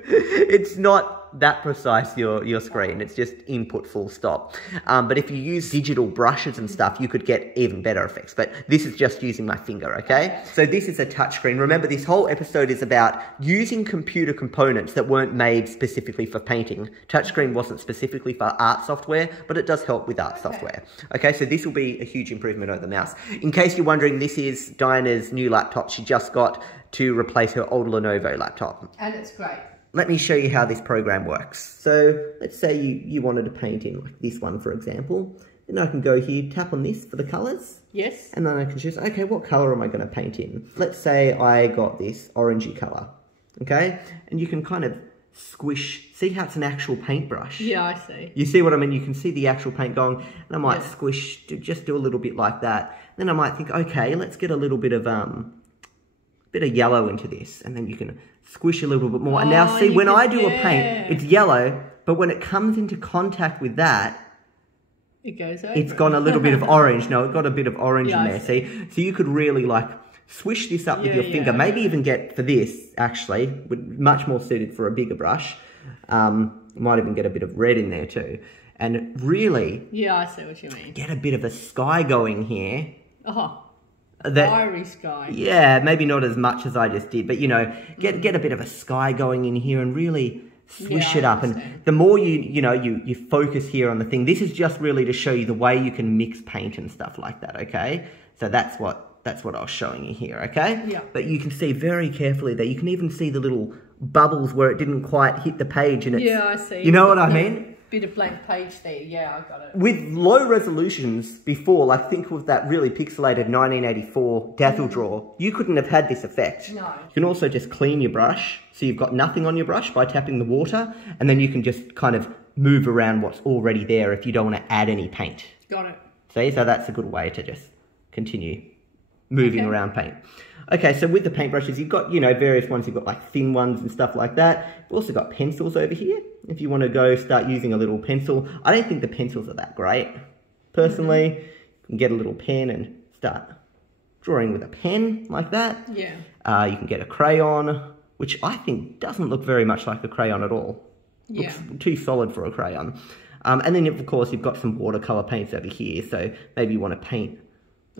It's not... not that precise, your screen. It's just input full stop. But if you use digital brushes and stuff, you could get even better effects. But this is just using my finger, okay? So this is a touchscreen. Remember, this whole episode is about using computer components that weren't made specifically for painting. Touchscreen wasn't specifically for art software, but it does help with art software. Okay, so this will be a huge improvement over the mouse. In case you're wondering, this is Diana's new laptop. She just got to replace her old Lenovo laptop. And it's great. Let me show you how this program works. So let's say you wanted to paint in like this one, for example. Then I can go here, tap on this for the colours. Yes. And then I can choose, okay, what colour am I going to paint in? Let's say I got this orangey colour, okay? And you can kind of squish, see how it's an actual paintbrush? Yeah, I see. You see what I mean? You can see the actual paint going, and I might squish, just do a little bit like that. Then I might think, okay, let's get a little bit of yellow into this, and then you can squish a little bit more. And now see, when I do a paint, it's yellow, but when it comes into contact with that, it goes over. it's gone a little bit of orange. No, it got a bit of orange in there, see? So you could really like swish this up with your finger, maybe even get, for this actually, much more suited for a bigger brush. Might even get a bit of red in there too. And really, yeah, I see what you mean. Get a bit of a sky going here. Oh, that, fiery sky. Yeah, maybe not as much as I just did, but you know, get a bit of a sky going in here and really swish it up. And the more you focus here on the thing, this is just really to show you the way you can mix paint and stuff like that, okay? So that's what I was showing you here, okay? Yeah. But you can see very carefully there, you can even see the little bubbles where it didn't quite hit the page, and it's, yeah, I see. You know what I mean? Bit of blank page there, yeah, I got it. With low resolutions before, like think of that really pixelated 1984 Dazzle Draw, you couldn't have had this effect. No. You can also just clean your brush, so you've got nothing on your brush by tapping the water, and then you can just kind of move around what's already there if you don't want to add any paint. Got it. See, so that's a good way to just continue moving around paint. Okay, so with the paintbrushes, you've got, various ones. You've got like thin ones and stuff like that. You've also got pencils over here. If you want to go start using a little pencil. I don't think the pencils are that great, personally. You can get a little pen and start drawing with a pen like that. Yeah. You can get a crayon, which I think doesn't look very much like a crayon at all. Yeah. Looks too solid for a crayon. And then, of course, you've got some watercolour paints over here. So maybe you want to paint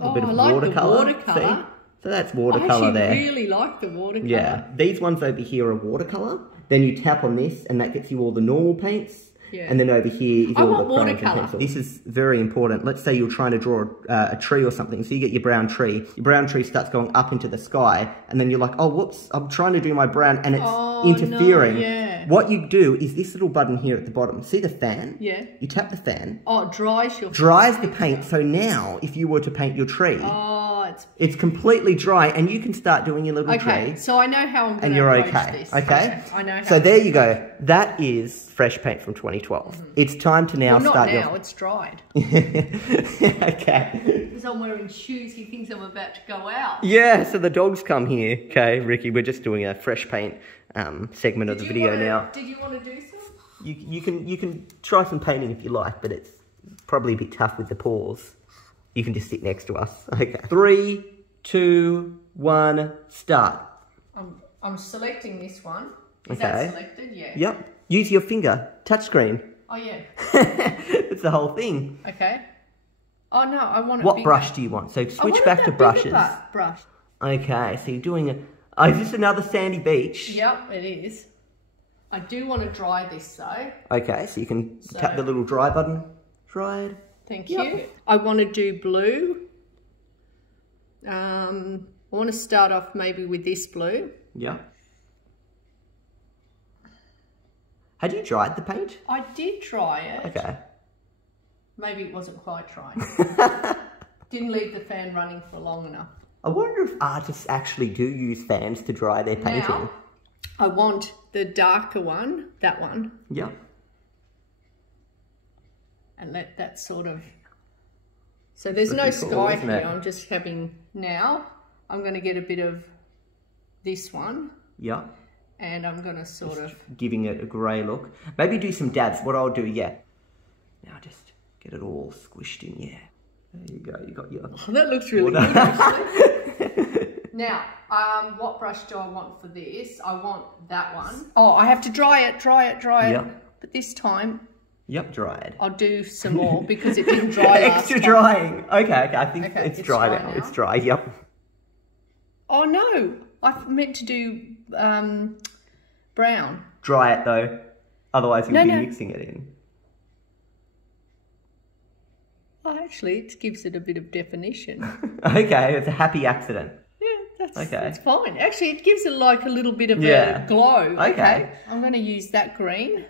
a bit of watercolour. The watercolour. See? So that's watercolour there. I actually really like the watercolour. Yeah, these ones over here are watercolour. Then you tap on this and that gets you all the normal paints. Yeah. And then over here is all the crayons and watercolour. pencils. This is very important. Let's say you're trying to draw a tree or something. So you get your brown tree. Your brown tree starts going up into the sky. And then you're like, oh, whoops, I'm trying to do my brown and it's interfering. No, yeah. What you do is this little button here at the bottom. See the fan? Yeah. You tap the fan. Oh, it dries your... Dries the paint. So now, if you were to paint your tree... It's completely dry, and you can start doing your little tree. Okay, so I know how I'm going and to you're approach okay. this. Okay? I know how. So there you go. That is fresh paint from 2012. It's time to now start. Not now. It's dried. Okay. Because I'm wearing shoes, he thinks I'm about to go out. Yeah. So the dogs come here. Okay, Ricky. We're just doing a fresh paint segment of the video now. Did you want to do some? You can try some painting if you like, but it's probably a bit tough with the paws. You can just sit next to us. Okay. 3, 2, 1, start. I'm selecting this one. Is that selected? Yeah. Yep. Use your finger. Touchscreen. Oh, yeah. It's the whole thing. Okay. Oh, no, I want it What bigger. brush do you want? So switch back to brushes. Brush. Okay, so you're doing a... Oh, is this another sandy beach? Yep, it is. I do want to dry this, though. Okay, so you can tap the little dry button. Dried. Thank you. I want to do blue. I want to start off maybe with this blue. Yeah. Had you dried the paint? I did dry it. Okay. Maybe it wasn't quite dry. Didn't leave the fan running for long enough. I wonder if artists actually do use fans to dry their painting. Now, I want the darker one, that one. Yeah. And let that sort of... So there's no Pretty cool, sky isn't here. it? I'm just having... Now, I'm going to get a bit of this one. Yeah. And I'm going to sort of... Giving it a grey look. Maybe do some dabs. What I'll do, yeah. Now just get it all squished in, yeah. There you go. You got your... Oh, that looks really good, actually. Now, what brush do I want for this? I want that one. Oh, I have to dry it. Yep. But this time, Yep, dried. I'll do some more because it didn't dry last Extra time. drying. Okay, I think Okay, it's dry now. It's dry, yep. Oh no, I meant to do brown. Dry it though, otherwise you'll be mixing it in. Oh, actually, it gives it a bit of definition. Okay, it's a happy accident. Yeah, Okay. that's fine. Actually, it gives it like a little bit of a glow. Okay. I'm going to use that green.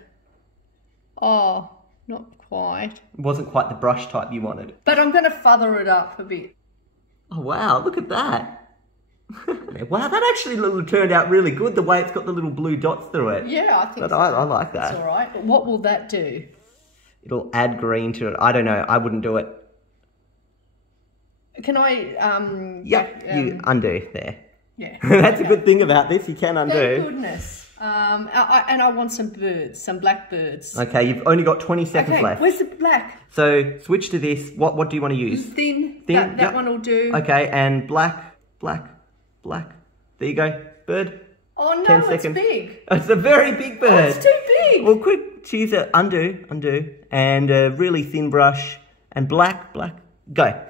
Oh, not quite. It wasn't quite the brush type you wanted. But I'm going to feather it up a bit. Oh wow, look at that. Wow, that actually turned out really good, the way it's got the little blue dots through it. Yeah, I think But so. I like that. That's all right. But what will that do? It'll add green to it. I don't know, I wouldn't do it. Can I... Yep, you undo there. Yeah. That's a good thing about this, you can undo. Thank goodness. And I want some birds, some black birds. Okay, you've only got 20 seconds left. Where's the black? So, switch to this. What do you want to use? Thin. Thin, That yep. one will do. Okay, and black. There you go, bird. Oh no, 10 it's seconds. big. It's a very big bird. Oh, it's too big. Well, quick, choose a undo, and a really thin brush, and black, go.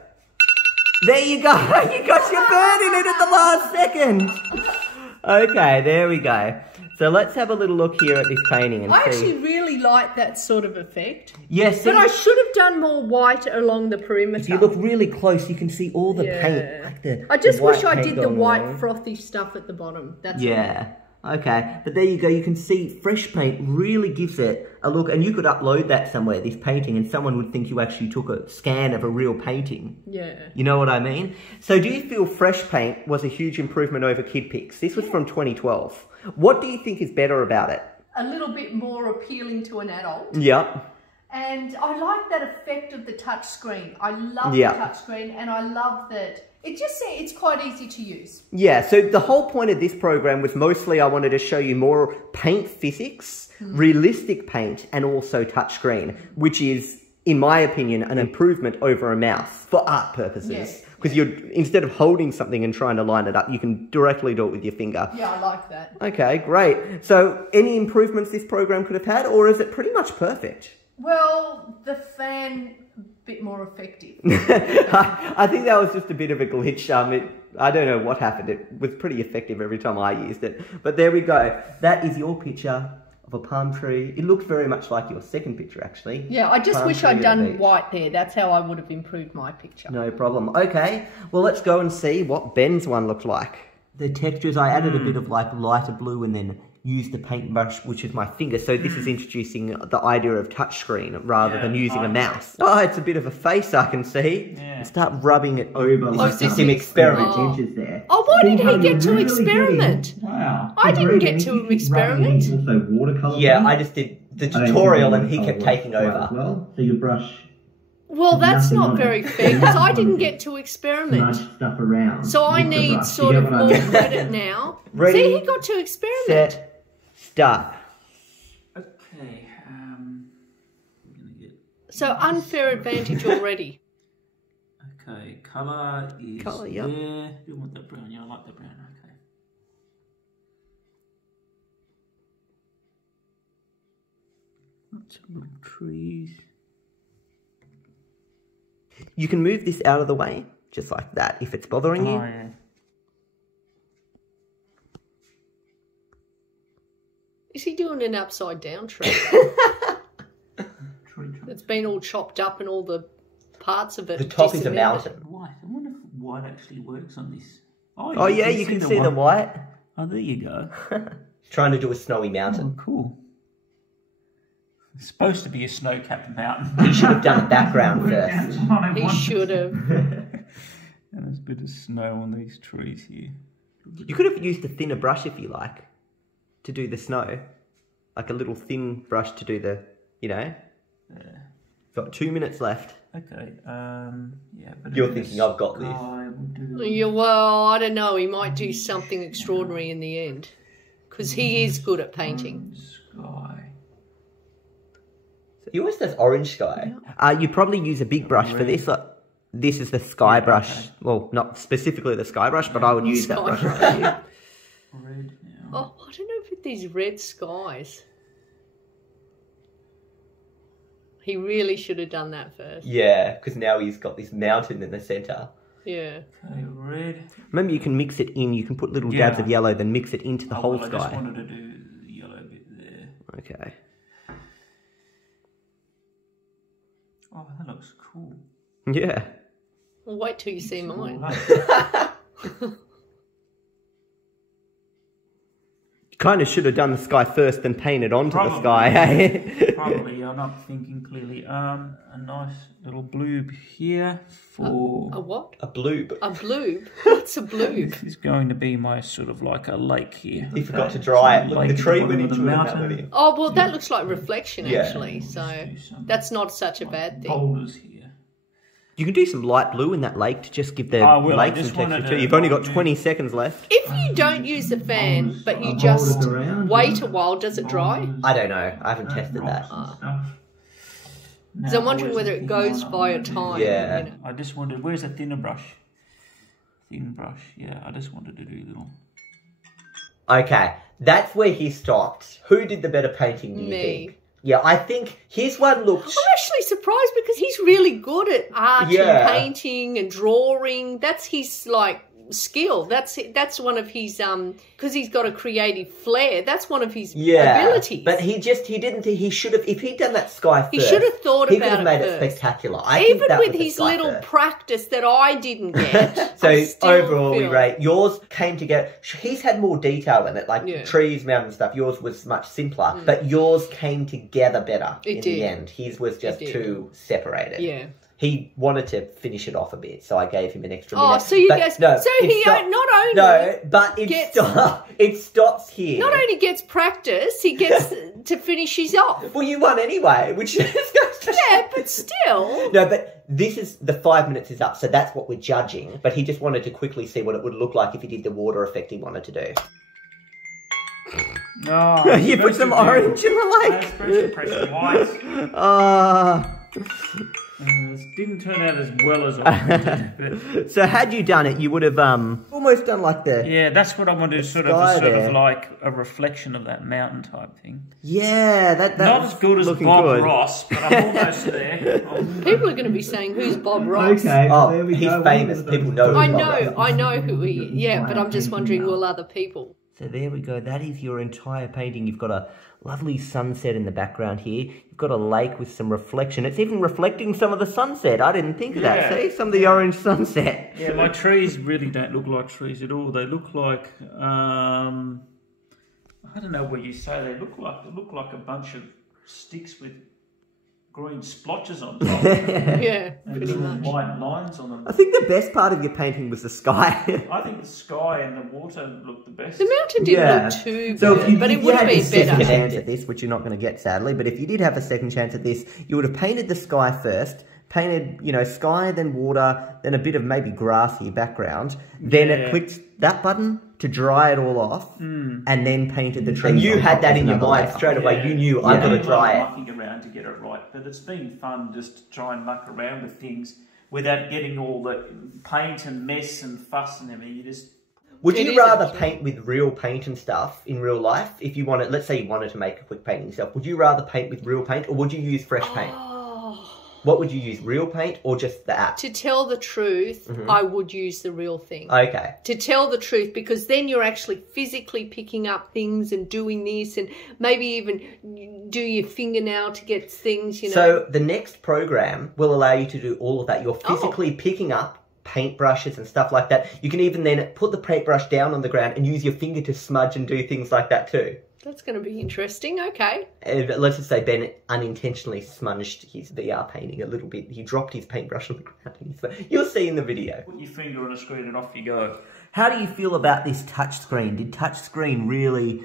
There you go, you got your bird in it at the last second. Okay, there we go. So let's have a little look here at this painting and I see. actually really like that sort of effect. Yes, But I should have done more white along the perimeter. if you look really close, you can see all the paint. Like I just the white wish I paint did the going white along. frothy stuff at the bottom. That's Yeah. Okay, but there you go, you can see fresh paint really gives it a look, and you could upload that somewhere, this painting, and someone would think you actually took a scan of a real painting. Yeah. You know what I mean? So do you feel fresh paint was a huge improvement over Kid Picks? This was from 2012. What do you think is better about it? A little bit more appealing to an adult. Yep. And I like that effect of the touch screen. I love Yeah. the touch screen, and I love that it's quite easy to use. Yeah, so the whole point of this program was mostly I wanted to show you more paint physics, realistic paint, and also touchscreen, which is, in my opinion, an improvement over a mouse for art purposes. Yes. Because instead of holding something and trying to line it up, you can directly do it with your finger. Yeah, I like that. Okay, great. So any improvements this program could have had, or is it pretty much perfect? Well, the fan, a bit more effective. I think that was just a bit of a glitch. I don't know what happened. It was pretty effective every time I used it. But there we go. That is your picture of a palm tree. It looks very much like your second picture, actually. Yeah, I just Palm wish tree I'd at the done beach. white there. That's how I would have improved my picture. No problem. Okay, well, let's go and see what Ben's one looked like. The textures, I added a bit of like lighter blue and then used the paintbrush, which is my finger. So this is introducing the idea of touchscreen rather than using a mouse. Oh, it's a bit of a face I can see. Yeah. Start rubbing it over. Oh, This is him experimenting. Oh. Inches there. Oh, why See did how he get you're to really experiment? getting- Wow. I didn't Very get good. to You keep experiment. rubbing in Also watercolour. Yeah, paint. I just did the I don't tutorial think and he kept watercolour taking works over. As well, so your brush Well, that's Nothing not on it. very fair because I didn't get to smudge experiment. stuff around. So I with the need brush. sort You of get what I more mean? credit now. Ready, See, he got to experiment. Set, start. Okay, I'm gonna get. So unfair advantage already. Okay, colour is Colour, yeah. there. You want the brown? Yeah, I like the brown. Okay. Lots of little trees. You can move this out of the way, just like that, if it's bothering you. Oh yeah. Is he doing an upside down tree? Tree. It's been all chopped up and all the parts of it. The top is a disappeared. mountain. White. I wonder if white actually works on this. Oh yeah, you can see the white. Oh, there you go. Trying to do a snowy mountain. Oh, cool. It's supposed to be a snow-capped mountain. You should have done a background first. He should have. And there's a bit of snow on these trees here. You could have used a thinner brush if you like, to do the snow. Like a little thin brush to do the, you know. Yeah. Got 2 minutes left. Okay. Yeah. But You're thinking, I've got this. Yeah, well, I don't know. He might do something extraordinary in the end. Because he is good at painting. Sky. He always does orange sky. You'd probably use a big brush for this. Like, this is the sky brush. okay. Well, not specifically the sky brush, but I would use that Sky brush brush. right here. Red now. Oh, I don't know if these red skies. He really should have done that first. Yeah, because now he's got this mountain in the centre. Yeah. Okay, red. Remember, you can mix it in. You can put little Yeah. dabs of yellow, then mix it into the whole well, I just sky. wanted to do the yellow bit there. Okay. Oh, that looks cool. Yeah. Well, wait till you see mine. Kind of should have done the sky first, then painted onto the Probably. sky. Hey? Probably, I'm not thinking clearly. A nice little bloob here for... A what? A bloob. A bloob? What's a bloob? This is going to be my sort of like a lake here. He forgot to dry it. Look, Like the tree the went bottom of into the it and mountain. that went in. Oh, well, that looks like reflection, Yeah. actually. So Do some that's not such a bad thing. boulders here. You can do some light blue in that lake to just give the I will, I lake some just wanted texture too. to- You've only got 20 seconds left. If you don't use the fan, but you just wait a while, does it dry? I don't know. I haven't tested that. So I'm wondering whether it goes by a time. Yeah. You know. I just wanted... Where's the thinner brush? Thin brush, yeah. I just wanted to do little... Okay, that's where he stopped. Who did the better painting, do you Me. think? Yeah, I think his one looked... I'm actually surprised because he's really good at art Yeah. and painting and drawing. That's his like skill. That's one of his because he's got a creative flair. That's one of his abilities. But he didn't think he should have, if he'd done that sky first, He should have thought he about could have made it it first. spectacular. I think Even that with was the his sky little first. practice that I didn't get. So I still overall, we feel- rate yours came together. He's had more detail in it, like Yeah. trees, mountains, stuff. Yours was much simpler, but yours came together better It in did. the end. His was just It did. too separated. Yeah. He wanted to finish it off a bit, so I gave him an extra Oh, minute. so you But guys. no, so it he stopped- not only No, but it gets- it stops here. not only gets practice, he gets to finish his off. Well, you won anyway, which just goes to Yeah, but still. No, but this is the 5 minutes is up, so that's what we're judging. But he just wanted to quickly see what it would look like if he did the water effect he wanted to do. No, You put some orange in the lake. Pressure, pressure, white. It didn't turn out as well as I wanted. So had you done it, you would have almost done like the Yeah, that's what I want to do. Sort Sky of there. like a reflection of that mountain type thing. that Not was as good as looking Bob good. Ross, but I'm almost there. People are going to be saying, "Who's Bob Ross?" Okay, Oh, there we he's go. famous. People know I who Bob know, Ross I know who he is. Yeah, but I'm just wondering, will other people? So there we go. That is your entire painting. You've got a lovely sunset in the background here. You've got a lake with some reflection. It's even reflecting some of the sunset. I didn't think of that. Yeah. See? Some of the orange sunset. Yeah, my trees really don't look like trees at all. They look like I don't know what you say. They look like a bunch of sticks with green splotches on top. Yeah, And pretty little much. white lines on them. I think the best part of your painting was the sky. I think the sky and the water look the best. The mountain didn't Yeah. look too So good, but it would have had been a second better. chance at this, which you're not going to get sadly, but if you did have a second chance at this, you would have painted the sky first, painted, sky, then water, then a bit of maybe grassy background, then it Yeah. clicked that button to dry it all off, and then painted the trees. And you on had top that with in your another mind layer. straight away. You knew I've got to dry it. mucking around to get it right, but it's been fun just to try and muck around with things without getting all the paint and mess and fuss and everything. You just Would It you is rather actually. paint with real paint and stuff in real life? If you wanted, let's say you wanted to make a quick painting yourself, would you rather paint with real paint or would you use fresh paint? Oh, What would you use, real paint or just the app? to tell the truth, I would use the real thing. Okay. To tell the truth, because then you're actually physically picking up things and doing this, and maybe even do your fingernail to get things, So the next program will allow you to do all of that. You're physically picking up paintbrushes and stuff like that. You can even then put the paintbrush down on the ground and use your finger to smudge and do things like that too. That's going to be interesting. Okay. Let's just say Ben unintentionally smudged his VR painting a little bit. He dropped his paintbrush on the ground. You'll see in the video. put your finger on a screen and off you go. How do you feel about this touchscreen? Did touchscreen really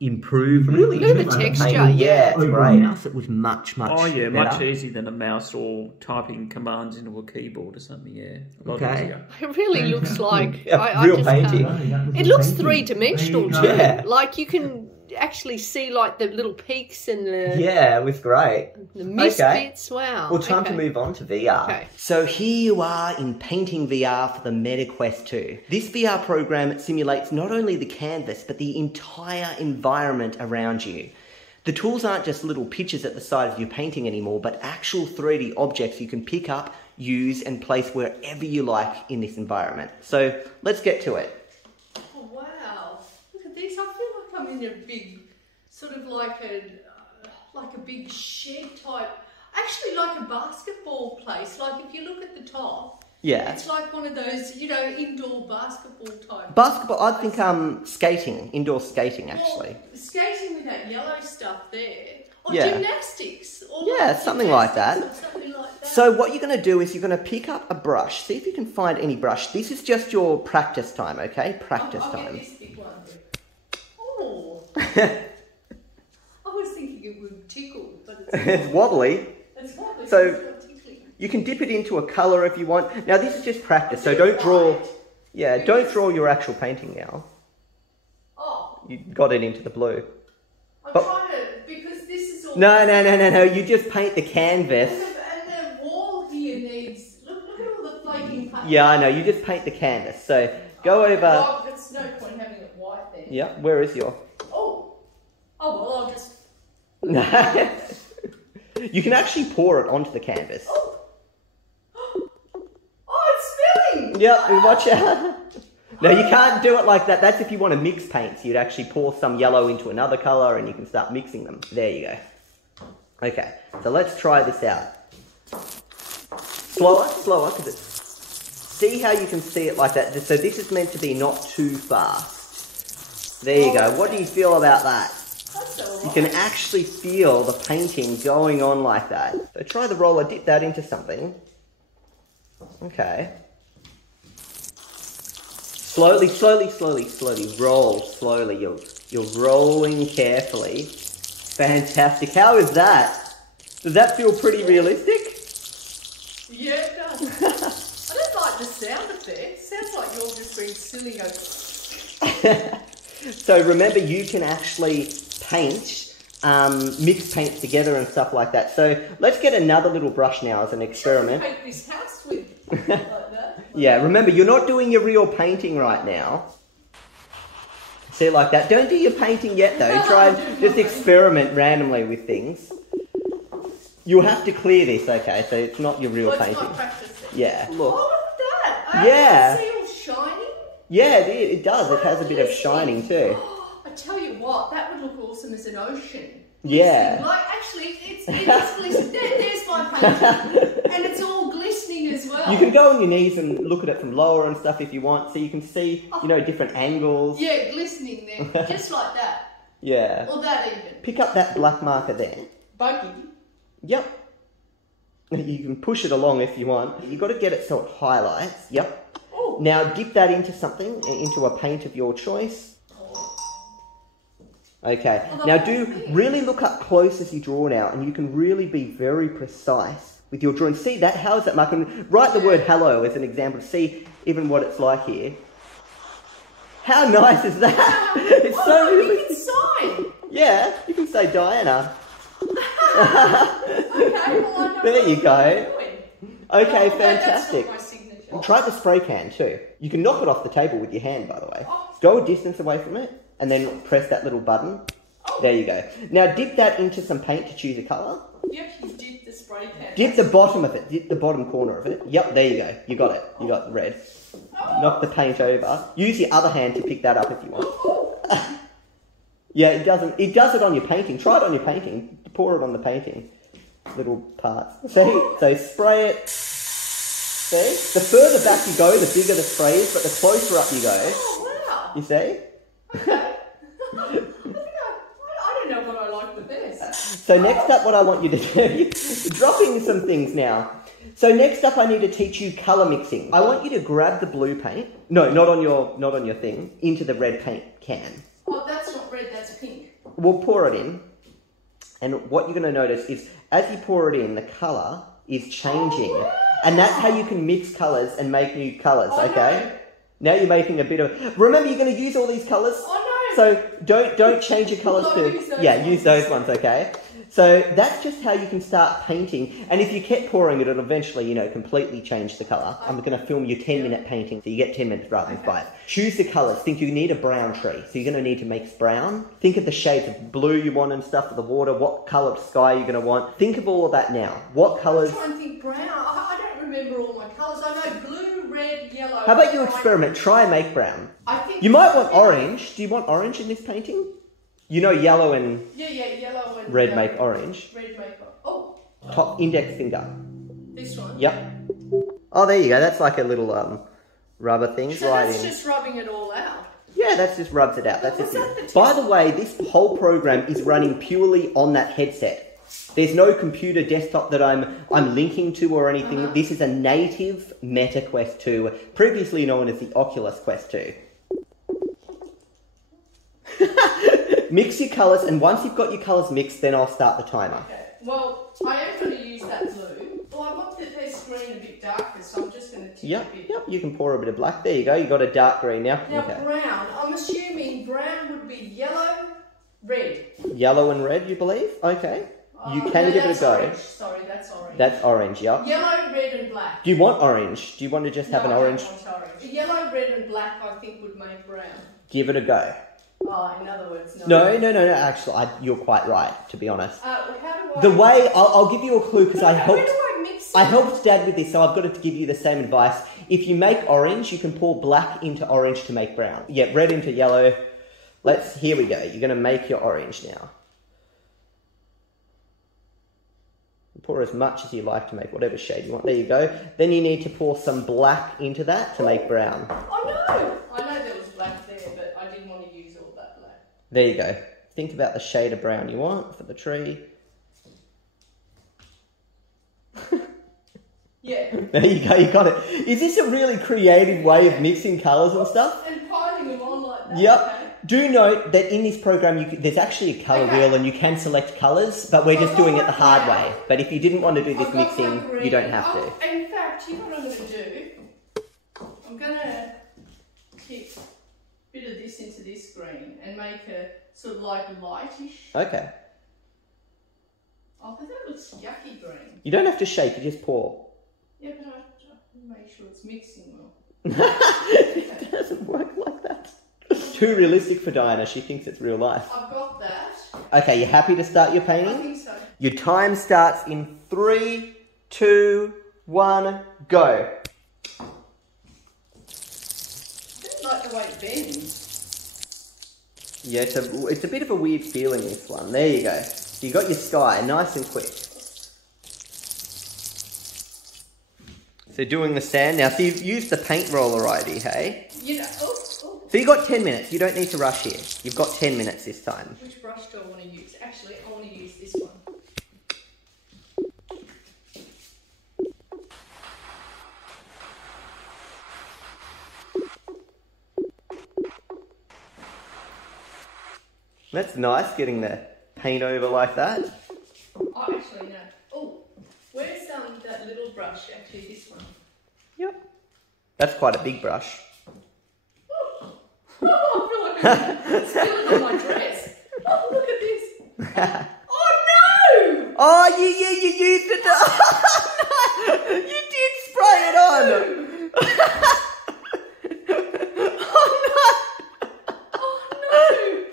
improve? Really Look at the improve texture, painting? yeah. It's great. Mouse, it was much Oh yeah, better. much easier than a mouse or typing commands into a keyboard or something. Yeah, a lot Okay. easier. It really looks like Yeah, I real just painting. can't. It looks three-dimensional too. Yeah. Like you can actually see like the little peaks and the Yeah, it was great. mist Okay. bits. Wow. Well, time to Okay. move on to VR. Okay. So here you are in Painting VR for the MetaQuest 2. This VR program simulates not only the canvas, but the entire environment around you. The tools aren't just little pictures at the side of your painting anymore, but actual 3D objects you can pick up, use, and place wherever you like in this environment. So let's get to it. Oh, wow. Look at these. I feel like I'm in a big, sort of like a big shed type, actually like a basketball place. Like if you look at the top, Yeah. it's like one of those, you know, indoor basketball type. Basketball, I think skating, indoor skating actually. Or skating with that yellow stuff there. Or Yeah. gymnastics. Or Yeah, something like that. gymnastics or something like that. So what you're going to do is you're going to pick up a brush. See if you can find any brush. This is just your practice time, okay? Practice I'll time. get this big one. Oh. I was thinking it would tickle, but It's wobbly. it's wobbly, So- it's not tickling. You can dip it into a colour if you want. Now this is just practice, so don't draw... Yeah, don't draw your actual painting now. Oh, You got it into the blue. I'm But- trying to, because this is all... No. You just paint the canvas. And the wall here needs... Look at all the flaking paint. Yeah, I know. You just paint the canvas. So go over... Oh, there's no point having it white then. Yeah, where is your... Oh, well, I'll just... You can actually pour it onto the canvas. Oh, it's spilling! Yep, watch out. No, you can't do it like that. That's if you want to mix paints. You'd actually pour some yellow into another colour and you can start mixing them. There you go. Okay, so let's try this out. Slower, because it's... See how you can see it like that? So this is meant to be not too fast. There you go. What do you feel about that? That's all You can actually feel the painting going on like that. So try the roller, dip that into something. Okay. Slowly, roll slowly. You're rolling carefully. Fantastic. How is that? Does that feel pretty realistic? Yeah, it does. I don't like the sound of it. It sounds like you're just being silly. So remember, you can actually paint, mix paints together and stuff like that. So let's get another little brush now as an experiment. Paint this house with like that. Yeah, remember, you're not doing your real painting right now. See, like that. Don't do your painting yet, though. Try and just experiment randomly with things. You'll have to clear this, okay? So it's not your real Well, it's painting. not practice then. Yeah, Oh, look. look at that. Yeah. See all shiny? Yeah, it does. It has a bit of shining, too. I tell you what, that would look awesome as an ocean. Yeah. Glistening. Like, actually, it is glistening. There's my painting. And it's all glistening as well. You can go on your knees and look at it from lower and stuff if you want, so you can see, you know, different angles. Yeah, glistening there. Just like that. Yeah. Or that even. Pick up that black marker there. Buggy. Yep. You can push it along if you want. You've got to get it so it highlights. Yep. Oh. Now dip that into something, into a paint of your choice. Okay. Oh, Now the do whole thing. really look up close as you draw now, and you can really be very precise with your drawing. See that? How is that mark? And write the word hello as an example to see even what it's like here. How nice is that? It's so Oh, really. you can sign. Yeah, you can say Diana. Okay, well, I know There what you I'm go. doing. Okay, Oh, fantastic. That's not my signature. And try the spray can too. You can knock it off the table with your hand, by the way. Oh. Go a distance away from it, and then press that little button. Oh. There you go. Now dip that into some paint to choose a colour. Yep, you did the spray can. Dip the bottom of it. Dip the bottom corner of it. Yep, there you go. You got it. You got the red. Knock the paint over. Use your other hand to pick that up if you want. Yeah, it doesn't. It does it on your painting. Try it on your painting. Pour it on the painting. Little parts. See? So spray it. See? The further back you go, the bigger the spray is, but the closer up you go. Oh, wow. You see? Okay. I don't know what I like the best. So next up, what I want you to do, dropping some things now. So next up, I need to teach you colour mixing. I want you to grab the blue paint. No, not on your thing. Into the red paint can. Oh, that's not red, that's pink. We'll pour it in. And what you're going to notice is, as you pour it in, the colour is changing. Oh, wow. And that's how you can mix colours and make new colours, Oh, okay? Now you're making a bit of... Remember, you're going to use all these colours? Oh So don't change your colours Well, to... use those Yeah, use ones. those ones, okay? So that's just how you can start painting. And if you kept pouring it, it'll eventually, you know, completely change the colour. I'm going to film your 10-minute painting, so you get 10 minutes rather than 5. Choose the colours. Think you need a brown tree, so you're going to need to mix brown. Think of the shades of blue you want and stuff for the water, what colour of sky you're going to want. Think of all of that now. What colours... I'm trying to think brown. I don't remember all my colours. I know blue, red, yellow... How about you experiment? Try and make brown. I think You might want orange. Do you want orange in this painting? You know yellow and Yeah, yellow and... red make orange. Red make... Oh, Top index finger. this one. Yep. Oh, there you go. That's like a little rubber thing. So right that's in. just rubbing it all out. Yeah, that just rubs it out. That's Was that it. the By the way, this whole program is running purely on that headset. There's no computer desktop that I'm linking to or anything. This is a native Meta Quest 2, previously known as the Oculus Quest 2. Mix your colours, and once you've got your colours mixed, then I'll start the timer. Okay. Well, I am going to use that blue. Well, I want the screen a bit darker, so I'm just going to tip a bit. Yep, you can pour a bit of black. There you go, you got a dark green now. Now, Okay. brown. I'm assuming brown would be yellow, red. Yellow and red, you believe? Okay. You No, can give it a that's go. Orange. Sorry, that's orange. That's orange, yep. Yellow, red, and black. Do you want orange? Do you want to just have an No, I don't orange? want orange. Yellow, red, and black, I think, would make brown. Give it a go. Oh, in other words, no. No. Actually, you're quite right, to be honest. How do I... The way, I'll give you a clue because I Where helped. do I mix it? I helped Dad with this, so I've got to give you the same advice. If you make orange, you can pour black into orange to make brown. Yeah, red into yellow. Here we go. You're going to make your orange now. Pour as much as you like to make whatever shade you want. There you go. Then you need to pour some black into that to make brown. Oh, no! I know there was black there, but I didn't want to use all that black. There you go. Think about the shade of brown you want for the tree. Yeah. There you go, you got it. Is this a really creative way of mixing colours and stuff? And piling them on like that. Yep. Okay. Do note that in this program, there's actually a colour wheel and you can select colours, but we're just doing it the hard way. But if you didn't want to do this I've got mixing, my green. you don't have to. Oh, in fact, you know what I'm going to do? I'm going to kick a bit of this into this green and make a sort of like lightish. Okay. Oh, but that looks yucky green. You don't have to shake, you just pour. Yeah, but I have to make sure it's mixing well. It doesn't work like that. Too realistic for Diana, she thinks it's real life. I've got that. Okay, you happy to start your I painting? think so. Your time starts in 3, 2, 1, go. I don't like the way it bends. Yeah, it's a bit of a weird feeling, this one. There you go. So you got your sky, nice and quick. So doing the sand now. So you've used the paint roller already, hey? You know, oh. So you got 10 minutes. You don't need to rush here. You've got 10 minutes this time. Which brush do I want to use? Actually, I want to use this one. That's nice, getting the paint over like that. Oh, actually, no. Oh, where's that little brush? Actually, this one. Yep. That's quite a big brush. Oh, I feel like I'm spilling on my dress. Oh, look at this. Oh, no! Oh, you used it. Oh, no! You did spray it on. Oh, no! Oh, no!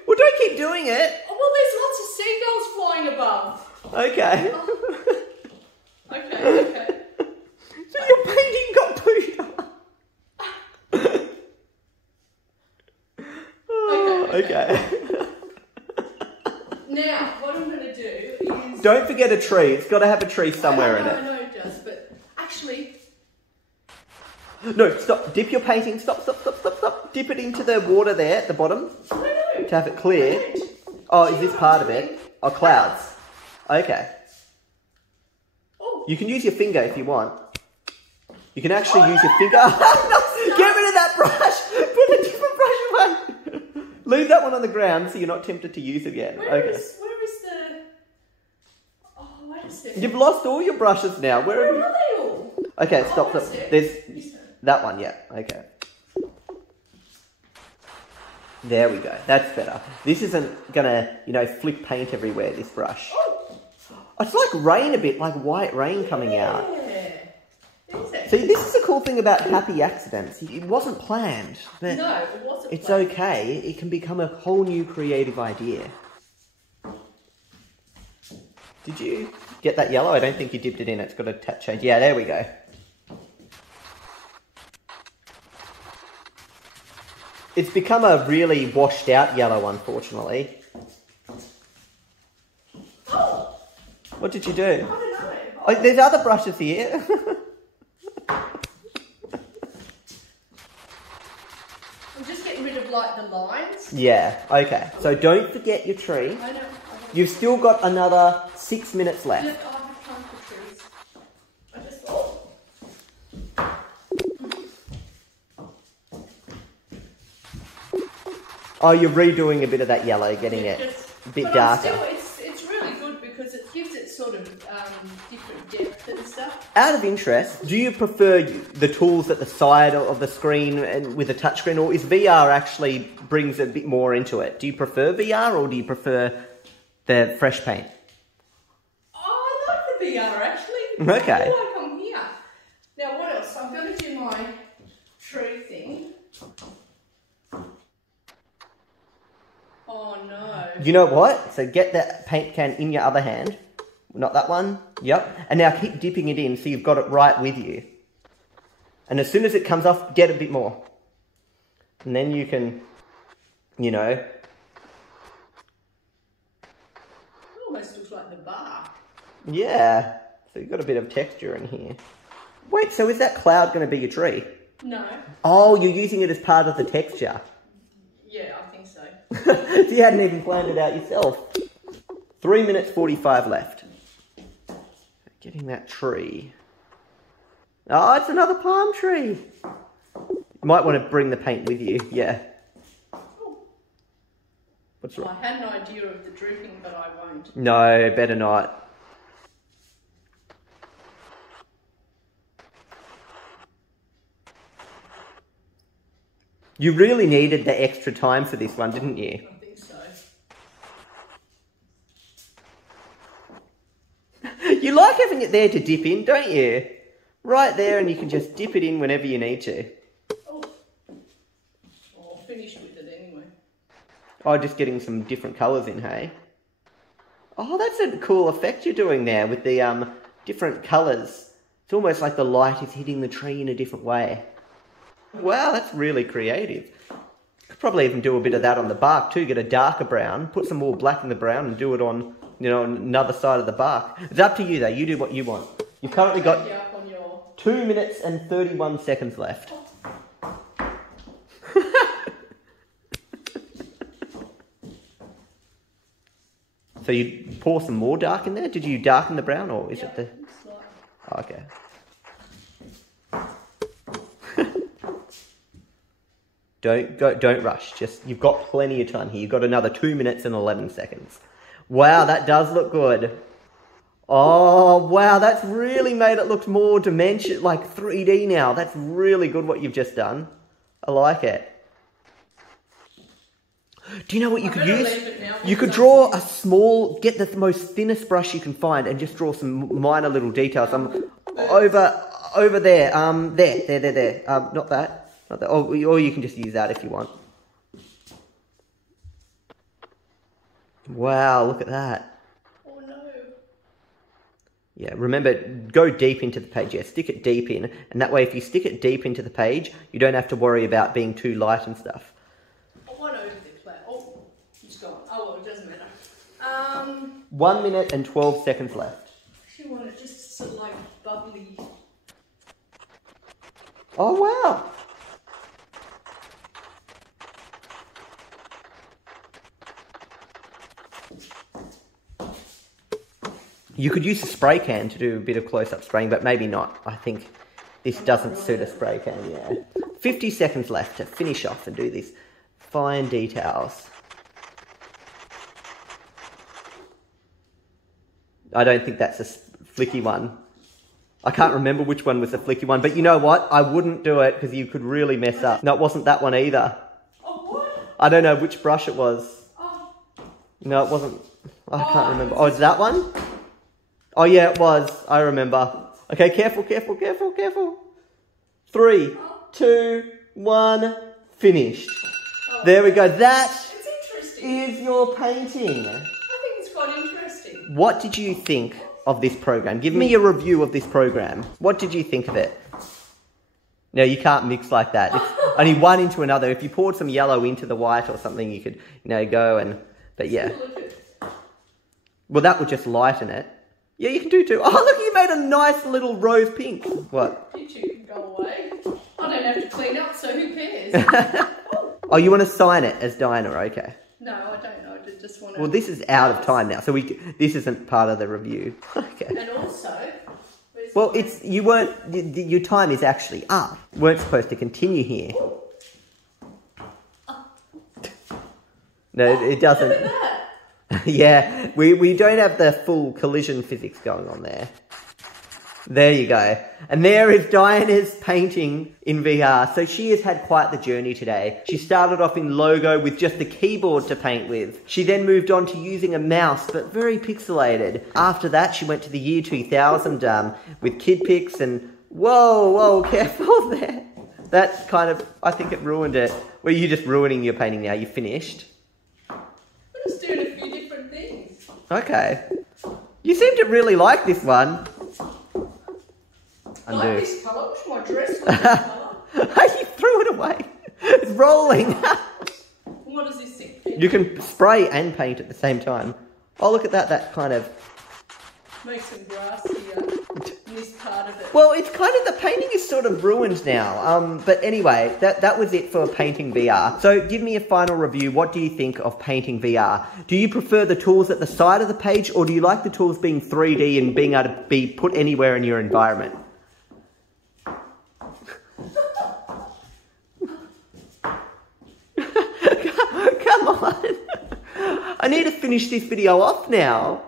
Well, don't keep doing it. Oh, well, there's lots of seagulls flying above. Okay. Okay. So your painting got pushed up. Okay. Now, what I'm going to do is... Don't forget a tree. It's got to have a tree somewhere in I it. know it does, but actually... No, stop. Dip your painting. Stop. Dip it into the water there at the bottom I know. to have it clear. Oh, is this part of it? Oh, clouds. Okay. Oh. You can use your finger if you want. You can actually use your finger. No, get rid of that brush. Put a different brush away. Leave that one on the ground so you're not tempted to use it again. Where is the... Oh, wait a second. You've lost all your brushes now. Where Where are you? are they all? Okay, stop. that's it. There's This one. that one, yeah. Okay. There we go. That's better. This isn't gonna, you know, flick paint everywhere, this brush. It's like rain a bit, like white rain coming out. See, this is the cool thing about happy accidents. It wasn't planned. But no, it wasn't it's planned. okay. It can become a whole new creative idea. Did you get that yellow? I don't think you dipped it in. It's got a tap change. Yeah, there we go. It's become a really washed out yellow, unfortunately. Oh, What did you do? I don't know. Oh, there's other brushes here. I'm just getting rid of like the lines. Yeah, okay. So don't forget your tree. I know. You've still got another 6 minutes Look, left. I have time for trees. I just thought. Oh, you're redoing a bit of that yellow, getting it Just, a bit but darker. It's really good because it gives it sort of different depth and stuff. Out of interest, do you prefer the tools at the side of the screen and with a touchscreen, or is VR actually brings a bit more into it? Do you prefer VR or do you prefer the fresh paint? Oh, I like the VR actually. Okay. I feel like I'm here. Now what else? I'm going to do my tree thing. Oh no. You know what? So get that paint can in your other hand. Not that one. Yep. And now keep dipping it in so you've got it right with you. And as soon as it comes off, get a bit more. And then you can, you know. It almost looks like the bar. Yeah. So you've got a bit of texture in here. Wait, so is that cloud going to be your tree? No. Oh, you're using it as part of the texture. Yeah, I think so. So you hadn't even planned it out yourself. 3 minutes 45 left. Getting that tree. Oh, it's another palm tree. You might want to bring the paint with you. Yeah. What's I wrong? had an idea of the dripping, but I won't. No, better not. You really needed the extra time for this one, didn't you? I think so. You like having it there to dip in, don't you? Right there, and you can just dip it in whenever you need to. Oh. I'll finish with it anyway. Oh, just getting some different colours in, hey? Oh, that's a cool effect you're doing there with the different colours. It's almost like the light is hitting the tree in a different way. Wow, that's really creative. Could probably even do a bit of that on the bark too, get a darker brown, put some more black in the brown and do it on, you know, on another side of the bark. It's up to you though, you do what you want. You've currently got Take you up on your... 2 minutes and 31 seconds left. So you pour some more dark in there? Did you darken the brown or is it the... Looks like... Oh, okay. Don't rush. Just, you've got plenty of time here. You've got another 2 minutes and 11 seconds. Wow, that does look good. Oh, wow, that's really made it look more dimension, like 3D now. That's really good what you've just done. I like it. Do you know what you could use? You could draw a small, get the most thinnest brush you can find and just draw some minor little details. Over there, there. Not that. Not that. Or you can just use that if you want. Wow, look at that. Oh no. Yeah, remember, go deep into the page. Yeah, stick it deep in. And that way, if you stick it deep into the page, you don't have to worry about being too light and stuff. I want over the cloud. Oh, it's gone. Oh, well, it doesn't matter. 1 minute and 12 seconds left. Actually want it just sort of like bubbly. Oh, wow. You could use a spray can to do a bit of close-up spraying, but maybe not. I think this doesn't suit a spray can, yeah. 50 seconds left to finish off and do these fine details. I don't think that's a flicky one. I can't remember which one was the flicky one, but you know what? I wouldn't do it because you could really mess up. No, it wasn't that one either. Oh, what? I don't know which brush it was. Oh, No, it wasn't. I can't remember. Oh, is that one? Oh, yeah, it was. I remember. Okay, careful, careful, careful, careful. 3, 2, 1, finished. oh. There we go. That It's interesting. is your painting. I think it's quite interesting. What did you think of this program? Give me a review of this program. What did you think of it? No, you can't mix like that. It's only one into another. If you poured some yellow into the white or something, you could, go and... But yeah. Look at Well, that would just lighten it. Yeah, you can do too. Oh, look, you made a nice little rose pink. What? picture can go away. I don't have to clean up, so who cares? Oh, you want to sign it as Dinah? Okay. No, I don't know. I just want to... Well, this is out of time now, so this isn't part of the review. Okay. And also... Well, you weren't... Your time is actually up. You weren't supposed to continue here. No, it doesn't. Look at that. Yeah, we don't have the full collision physics going on there. There you go. And there is Diana's painting in VR. So she has had quite the journey today. She started off in Logo with just the keyboard to paint with. She then moved on to using a mouse, but very pixelated. After that, she went to the year 2000 with Kid Pix and... Whoa, careful there. That kind of... I think it ruined it. Well, you're just ruining your painting now. You finished. We're just doing a few different things. Okay. You seem to really like this one. I like this colour. Wish my dress was this colour. You threw it away. It's rolling. What does this thing? You can spray and paint at the same time. Oh, look at that. That kind of... Make some grass here in this part of it. Well, it's kind of... The painting is sort of ruined now. But anyway, that was it for painting VR. So give me a final review. What do you think of painting VR? Do you prefer the tools at the side of the page, or do you like the tools being 3D and being able to be put anywhere in your environment? Come on. I need to finish this video off now.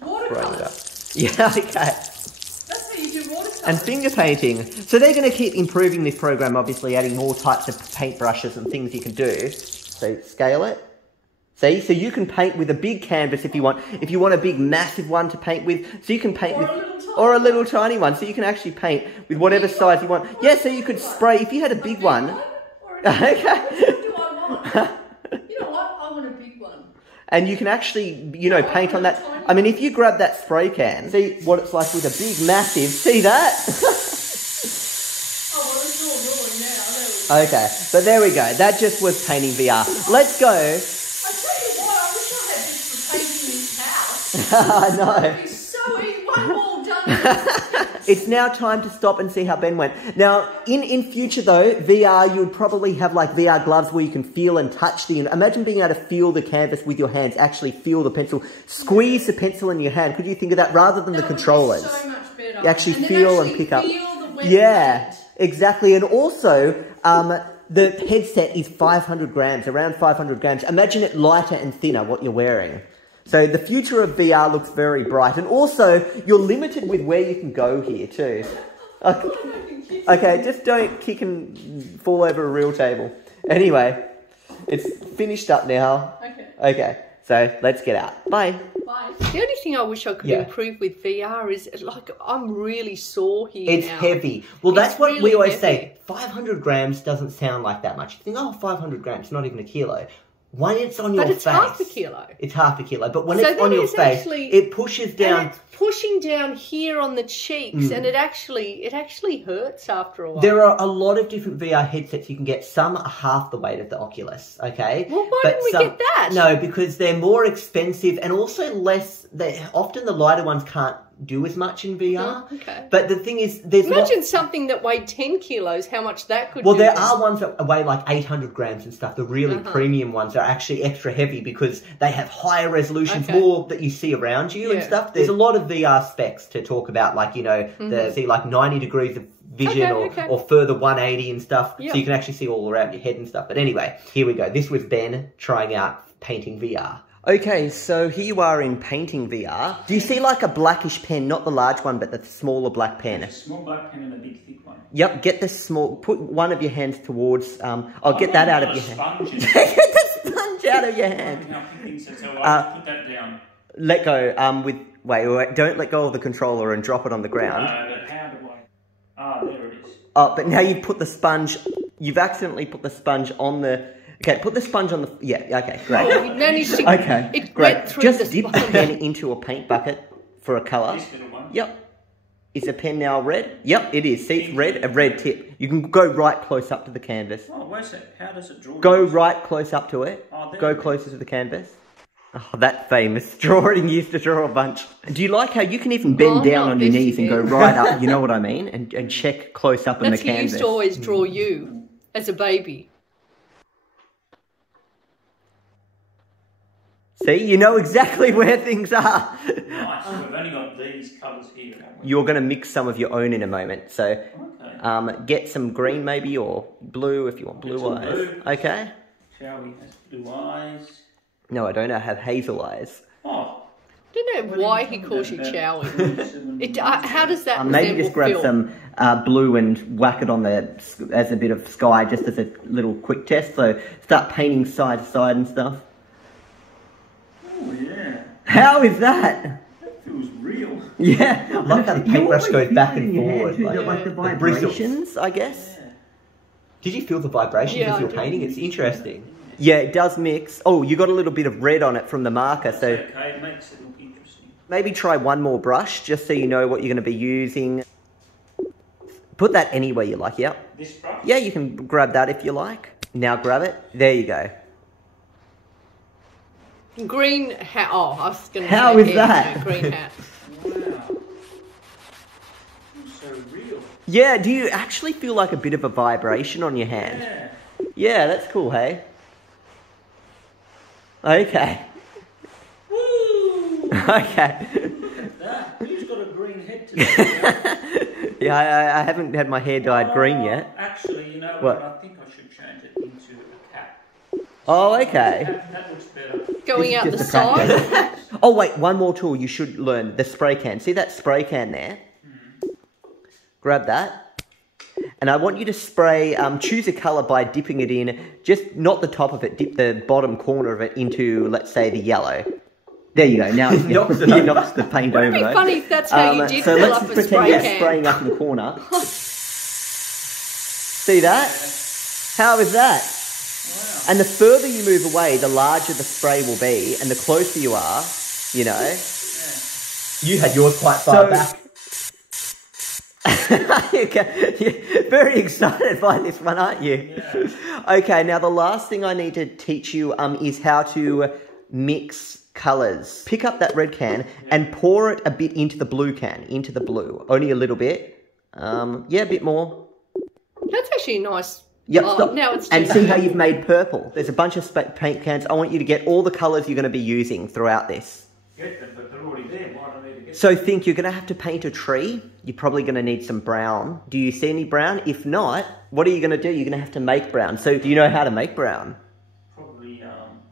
Watercolours. Yeah, okay. That's how you do watercolours. And finger painting. So they're going to keep improving this program, obviously, adding more types of paintbrushes and things you can do. So scale it. See? So you can paint with a big canvas if you want. If you want a big, massive one to paint with, so you can paint with... Or a little tiny one. So you can actually paint with whatever size you want. Yeah, so you could spray... If you had a big one... Okay. Which one do I want? You know what? I want a big one. And you can actually, paint on that. I mean, if you grab that spray can, see what it's like with a big, massive... See that? Oh, well, it's all ruined now. Okay, but there we go. That just was painting VR. Let's go. I tell you what, I wish I had this for painting this house. I know. It's so easy. One wall done. It's now time to stop and see how Ben went. Now, in future though, VR, you would probably have like VR gloves where you can feel and touch the... Imagine being able to feel the canvas with your hands, actually feel the pencil, squeeze the pencil in your hand. Could you think of that rather than the controllers? Would be so much better. You actually feel and pick up. Yeah, exactly. And also, the headset is 500 grams, around 500 grams. Imagine it lighter and thinner, what you're wearing. So the future of VR looks very bright. And also, you're limited with where you can go here too. Okay, just don't kick and fall over a real table. Anyway, it's finished up now. Okay, so let's get out. Bye. Bye. The only thing I wish I could improve with VR is, like, I'm really sore here It's now. heavy. Well, that's It's what really we always heavy. say. 500 grams doesn't sound like that much. You think, oh, 500 grams, not even a kilo. When it's on your face... But it's half a kilo. It's half a kilo. But when So it's on then your it's face, actually- it pushes down... And it's pushing down here on the cheeks, and it actually hurts after a while. There are a lot of different VR headsets you can get. Some are half the weight of the Oculus, okay? Well, why didn't we get that? No, because they're more expensive and also less... Often the lighter ones can't do as much in VR. Oh, okay. But the thing is, there's Imagine something that weighed 10 kilos, how much that could Well, do. there are ones that weigh like 800 grams and stuff. The really premium ones are actually extra heavy because they have higher resolutions, more that you see around you and stuff. There's a lot of VR specs to talk about, like, see like 90 degrees of vision or further 180 and stuff. So you can actually see all around your head and stuff. But anyway, here we go. This was Ben trying out painting VR. Okay, so here you are in painting VR. Do you see like a blackish pen, not the large one, but the smaller black pen? A small black pen and a big thick one. Yep, get the small, put one of your hands towards, I'll get that out of your hand. Sponge. Get the out of your hand. How things so I put that down. Let go. Wait. Don't let go of the controller and drop it on the ground. But how do I? Ah, there it is. Oh, but now you've put the sponge. You've accidentally put the sponge on the. Okay, put the sponge on the. Yeah. Okay. Great. Oh, it managed to. Okay. It Great. went through Just the dip the sponge. pen into a paint bucket for a colour. This little one. Yep. Is the pen now red? Yep, it is. See, it's red. A red tip. You can go right close up to the canvas. Oh, wait a sec. How does it draw? Go right close up to it. Oh, there Go it is. closer to the canvas. Oh, that famous drawing used to draw a bunch. Do you like how you can even bend Oh, down not on your this knees and go again. right up? You know what I mean? And check close up on the That's he canvas. used to always draw you as a baby. See, you know exactly where things are. Nice. So we've only got these colours here, haven't we? You're going to mix some of your own in a moment. So Okay. get some green maybe or blue if you want Get blue some eyes. blue. Okay. Shall we? Has blue eyes. No, I don't. I have hazel eyes. Oh. I don't know why he calls you chowing. How does that Maybe resemble just grab film? some blue and whack it on there as a bit of sky, just as a little quick test. So start painting side to side and stuff. Oh yeah. How is that? That feels real. Yeah. I like how the paintbrush goes back and forward. Like the vibrations, I guess. Yeah. Did you feel the vibrations Yeah, as you're I did. painting? It's interesting. Yeah, it does mix. Oh, you got a little bit of red on it from the marker, so Okay, it makes it look interesting. maybe try one more brush just so you know what you're going to be using. Put that anywhere you like, yep. This brush? Yeah, you can grab that if you like. Now grab it. There you go. Green hat. Oh, I was going to How say is hair, that? no, green hat. Wow. Feels so real. Yeah, do you actually feel like a bit of a vibration on your hand? Yeah. Yeah, that's cool, hey? Okay. Woo! Okay. That. Who's got a green head today? Yeah, I haven't had my hair dyed green yet. Actually, you know What? what? I think I should change it into a cap. Oh, okay. That looks better. Going This out is the just a practice. side. Oh, wait, one more tool you should learn. The spray can. See that spray can there? Grab that. And I want you to spray, choose a colour by dipping it in, just not the top of it, dip the bottom corner of it into, let's say, the yellow. There you go. Now it Knocks it you over. knocks the paint Wouldn't over. it be though. funny if that's how you did so fill let's up a pretend spray you're can? spraying up in the corner. See that? How is that? Wow. And the further you move away, the larger the spray will be, and the closer you are, you know. You had yours quite far So- back. Okay, you're very excited by this one, aren't you? Yeah. Okay, now the last thing I need to teach you is how to mix colours. Pick up that red can and pour it a bit into the blue can, into the blue. Only a little bit. Yeah, a bit more. That's actually nice. Yep, Oh, stop. now it's And too see bad. how you've made purple. There's a bunch of paint cans. I want you to get all the colours you're going to be using throughout this. Get them, but they're already there. Why do I need to get them? So think you're going to have to paint a tree. You're probably going to need some brown. Do you see any brown? If not, what are you going to do? You're going to have to make brown. So do you know how to make brown? Probably,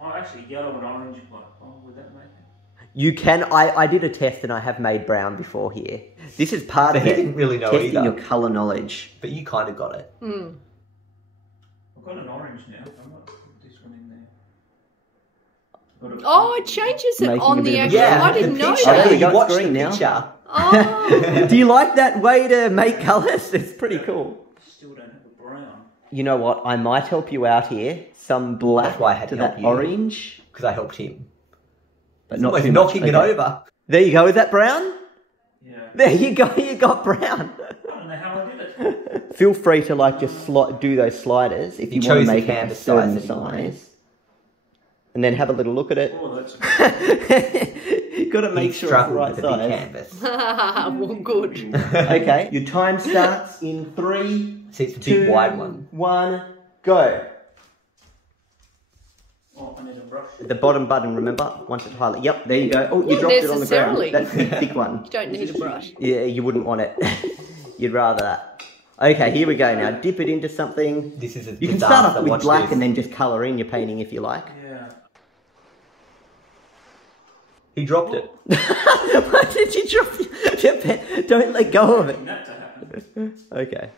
actually yellow and orange. Oh, would that make it? You can. I did a test and I have made brown before here. This is part of He it. didn't really know Testing either. your colour knowledge. But you kind of got it. I've got an orange now. I might put this one in there. I've got a- Oh, it changes it Making a on bit the of a actual. Yeah, I didn't the know picture, Oh, there that. you go, you it's watch green the now. picture. Oh, Do you like that way to make colours? It's pretty cool. Still don't have a brown. You know what? I might help you out here. Some black That's why I had to to help that you. orange. Because I helped him. But It's not almost too much. knocking it Okay. over. There you go. Is that brown? Yeah. There you go. You got brown. I don't know how I did it. Feel free to like just do those sliders if you, You want chose to the make it a canvas certain size that you wanted. size. And then have a little look at it. Oh, that's a You've got to make He sure it's the struggled right with the big size. canvas. well, good. Okay, your time starts in 3, See, it's a 2, big wide one. 1, go. Oh, I need a brush. The bottom button, remember? Once it highlight. Yep, there you go. Oh, you Not dropped it on the ground. necessarily. That's the thick one. You don't need a brush. Yeah, you wouldn't want it. You'd rather that. Okay, here we go now. Dip it into something. This is a You can start disaster. off with Watch black this. and then just colour in your painting if you like. Yeah. He dropped it. Why did you drop your pen? Don't let go of it. And that to happen. Okay.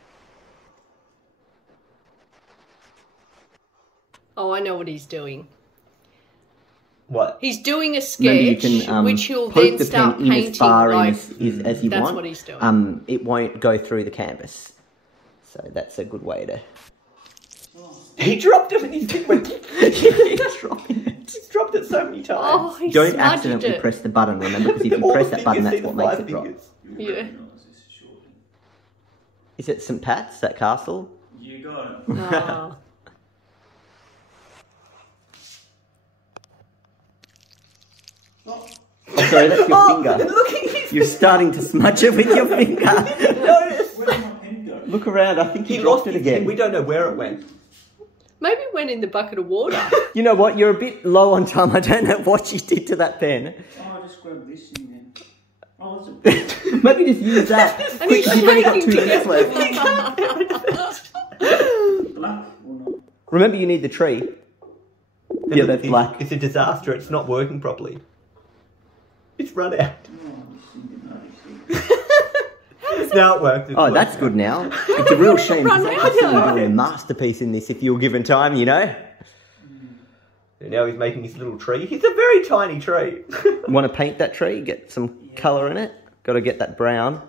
Oh, I know what he's doing. What? He's doing a Remember, you sketch, can which he'll poke then the start pen in painting. as far in Like, as you that's want. what he's doing. It won't go through the canvas. So that's a good way to... He dropped it and his thing went... He's dropping it. He's dropped it so many times. oh, he Don't smudged accidentally it. press the button, remember? Because if you All press the that button, fingers that's see what the makes it drop. fingers. Yeah. Is it St. Pat's, that castle? You got it. Oh. Sorry, that's your Oh, finger. look at his... You're starting to smudge it with your finger. Notice. Where did my pen go? Look around, I think He you lost dropped it his pen. again. We don't know where it went. Maybe it went in the bucket of water. You know what, you're a bit low on time. I don't know what you did to that pen. Oh, I just grabbed this in then. Oh, that's a Maybe just use that. And he's You've only got 2 shaking minutes left. black or not? Remember, you need the tree. Yeah, that's black. It's a disaster. It's not working properly. It's run out. Oh, this thing didn't notice it. Now it worked. Oh, that's good now. It's a real shame. Run Because out. I could have a masterpiece in this if you were given time, you know? And now he's making his little tree. It's a very tiny tree. Want to paint that tree? Get some colour in it? Got to get that brown.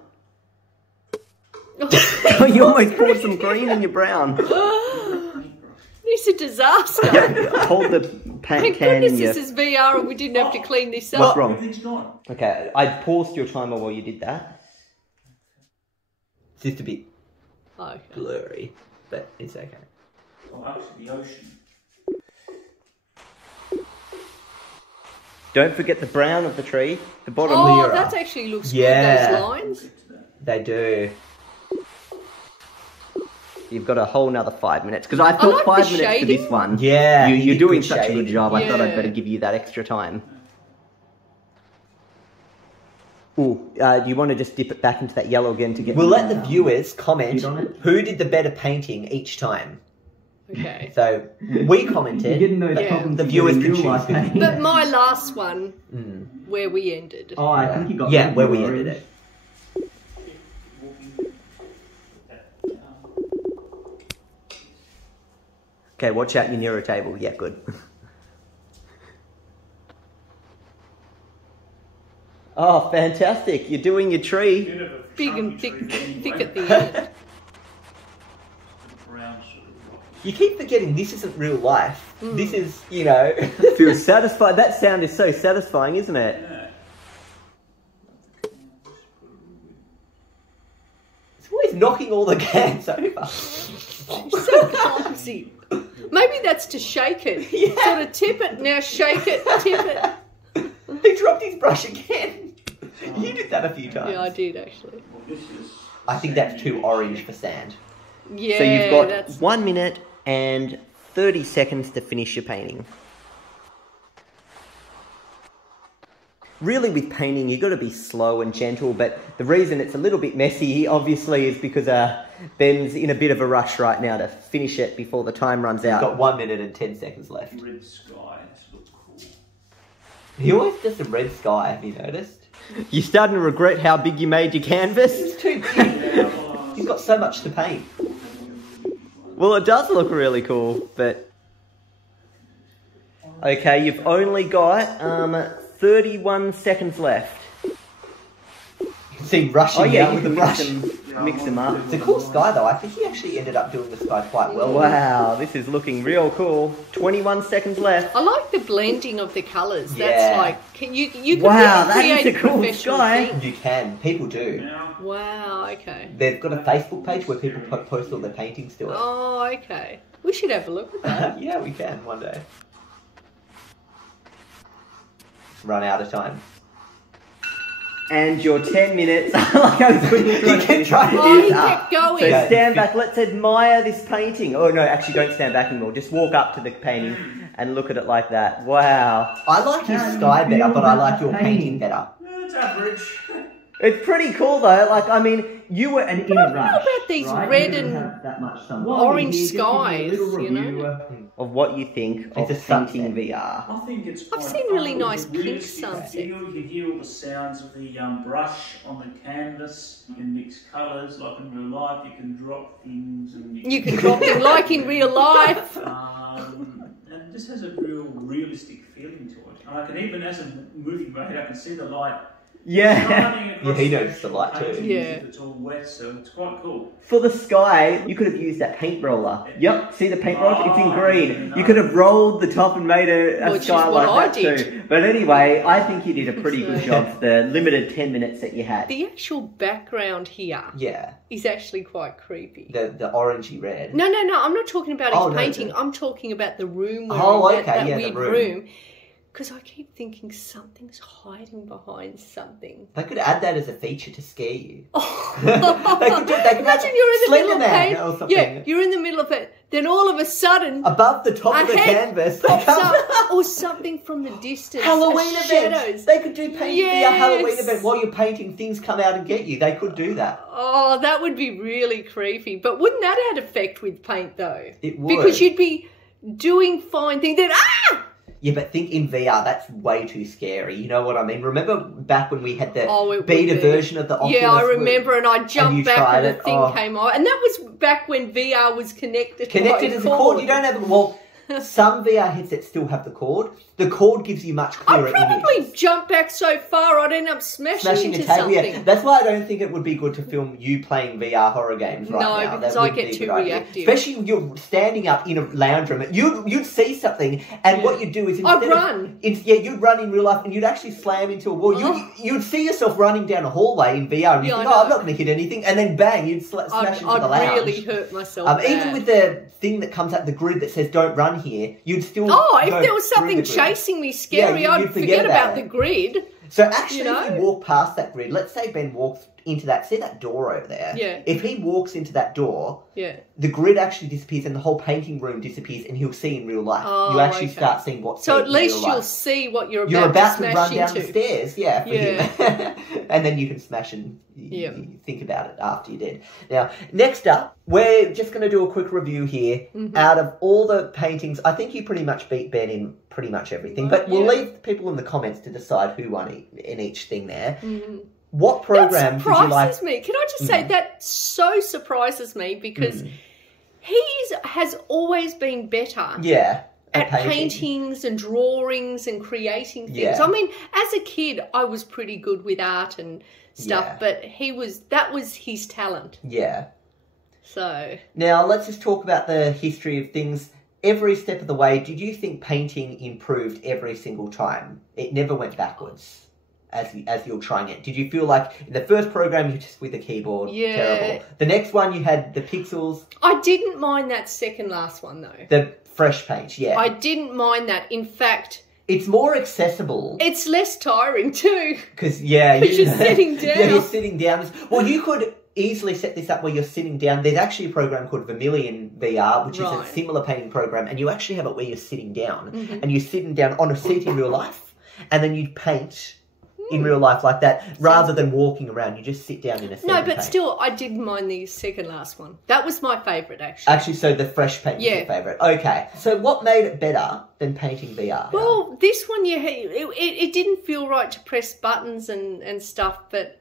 Oh, you almost poured some green in your brown. It's a disaster. Hold the paint Thank can goodness in your... this is VR and we didn't have to clean this What's up. wrong? Everything's gone. Okay, I paused your timer while you did that. It's just a bit Okay. blurry, but it's okay. Oh, actually, the ocean. Don't forget the brown of the tree, the bottom Oh, layer. that actually looks Yeah. good, those lines. They do. You've got a whole nother 5 minutes because I thought like 5 the minutes for this shading. one. Yeah, you you're did doing good such a shading. good job. I thought I'd Yeah. better give you that extra time. Ooh, do you want to just dip it back into that yellow again to get? We'll let the viewers comment Hit on it. who did the better painting each time. Okay. So we commented. Yeah. The viewers could choose. But my last one, where we ended. Oh, I think you got Yeah, where we ended it. Okay, watch out, you're near a table. Yeah, good. Oh, fantastic! You're doing your tree. Bit of a Big and chunky thick, tree anyway. thick at the end. Brown sort of rock. You keep forgetting this isn't real life. This is, you know. Feels satisfied. That sound is so satisfying, isn't it? Yeah. It's always knocking all the cans over. So clumsy. Maybe that's to shake it. Yeah. Sort of tip it, now shake it, tip it. He dropped his brush again. You did that a few times. Yeah, I did actually. Well, this is I think that's too orange for sand. Yeah, So you've got that's 1 minute and 30 seconds to finish your painting. Really, with painting, you've got to be slow and gentle, but the reason it's a little bit messy, obviously, is because Ben's in a bit of a rush right now to finish it before the time runs You've out. got 1 minute and 10 seconds left. red sky. This looks cool. He always does the red sky, have you noticed? You're starting to regret how big you made your canvas? It's too big. You've got so much to paint. Well, it does look really cool, but... Okay, you've only got 31 seconds left. You can see rushing out you with the can brush. mix them up. It's a cool sky though. I think he actually ended up doing the sky quite well. Wow, this is looking real cool. 21 seconds left. I like the blending of the colours. Yeah. That's like you can Wow, really that is create a cool professional sky. thing. You can. People do. Now, Wow, okay. They've got a Facebook page where people post all their paintings to it. Oh, okay. We should have a look at that. Yeah, we can one day. Run out of time. And your 10 minutes. Like I was putting You can try to Oh, do he that. kept going. So Yeah. stand back, let's admire this painting. Oh no, actually don't stand back anymore. Just walk up to the painting and look at it like that. Wow. I like his sky better, but I like your painting better. it's average. It's pretty cool though. Like, I mean, you were in a rush. about these red You didn't and have that much sun. orange Just give you a skies, little you know? review of what you think of It's a painting sunset. VR. I think it's. I've quite seen really fun. nice It's a really pink stick sunset. feel. You can hear all the sounds of the brush on the canvas. You can mix colours like in real life. You can drop things and You can drop them like in real life. And it just has a real realistic feeling to it. And I can even, as I'm moving my head, I can see the light. Yeah. Yeah, he noticed the light too. Yeah. It's all wet, so it's quite cool. For the sky, you could have used that paint roller. Yep, see the paint roller? It's in Oh, green. yeah, You could have rolled the top and made a Which is sky what like I that did. too. But anyway, I think you did a pretty good So- job for the limited 10 minutes that you had. The actual background here Yeah, is actually quite creepy. the orangey red. No, I'm not talking about his Oh, no, painting. no. I'm talking about the room where Oh, okay, that yeah, the weird room. room. Because I keep thinking something's hiding behind something. They could add that as a feature to scare you. Oh. They could Imagine you're in the middle of Slender Man paint. or something. Yeah, you're in the middle of it. Then all of a sudden, Above the top of the head canvas, they pops come. up, or something from the distance. Halloween a events. shadows. They could do paint be a Yes. Halloween event while you're painting. Things come out and get you. They could do that. Oh, that would be really creepy. But wouldn't that add effect with paint though? It would. Because you'd be doing fine things. Then Yeah, but think in VR, that's way too scary. You know what I mean? Remember back when we had the Oh, it would beta be. version of the Oculus? Yeah, I remember, and I you jumped back tried and the it? thing Oh. came on. And that was back when VR was connected Connected by as a cord. You don't have... Well, some VR headsets still have the cord. The cord gives you much clearer I'd probably images. jump back so far I'd end up smashing A into table, something. yeah. That's why I don't think it would be good to film you playing VR horror games right No, now. because That I wouldn't get be a too good idea. reactive. Especially when you're standing up in a lounge room. You'd see something, and Yeah. what you'd do is I'd instead run. You'd run in real life, and you'd actually slam into a wall. Oh. You'd see yourself running down a hallway in VR, and you'd Yeah, think, I oh, I'm know. not going to hit anything, and then bang, you'd smash into the I'd lounge. really hurt myself. Even bad. with the thing that comes up the grid that says "Don't run here," you'd still. Oh, if go there was through something the grid. chasing me scary, Yeah, I'd you'd forget about it. the grid. So actually, You know? if you walk past that grid, let's say Ben walks into that, see that door over there? Yeah. If he walks into that door, Yeah. the grid actually disappears and the whole painting room disappears and he'll see in real life. Oh, you actually okay. start seeing what's So there at in least real you'll life. see what you're You're about to to smash run down into. the stairs, yeah, for Yeah. him. And then you can smash and Yeah. you think about it after you're dead. Now, next up, we're just going to do a quick review here. Mm-hmm. Out of all the paintings, I think you pretty much beat Ben in pretty much everything. But we'll Yeah. leave people in the comments to decide who won in each thing there. Mhm. What program That did you like? surprises me. Can I just say that so surprises me because has always been better Yeah. at paintings and drawings and creating things. Yeah. I mean, as a kid, I was pretty good with art and stuff, Yeah. but that was his talent. Yeah. So, Now, let's just talk about the history of things. Every step of the way, did you think painting improved every single time? It never went backwards as you were trying it. Did you feel like in the first program, you just with the keyboard? Yeah. Terrible. The next one, you had the pixels, I didn't mind that second last one though. the fresh paint, yeah. I didn't mind that. In fact, It's more accessible. it's less tiring too. Because, yeah. 'Cause you're sitting Yeah, down. you're sitting down. Well, you could easily set this up where you're sitting down. There's actually a program called Vermilion VR, which is a Right. similar painting program, and you actually have it where you're sitting down, Mm-hmm. and you're sitting down on a seat in real life, and then you paint in real life like that, rather than walking around. You just sit down in a seat No, and but paint. still, I didn't mind the second last one. That was my favourite, actually. Actually, so the fresh paint was Yeah. your favourite. Okay. So what made it better than painting VR? Well, this one, it didn't feel right to press buttons and stuff, but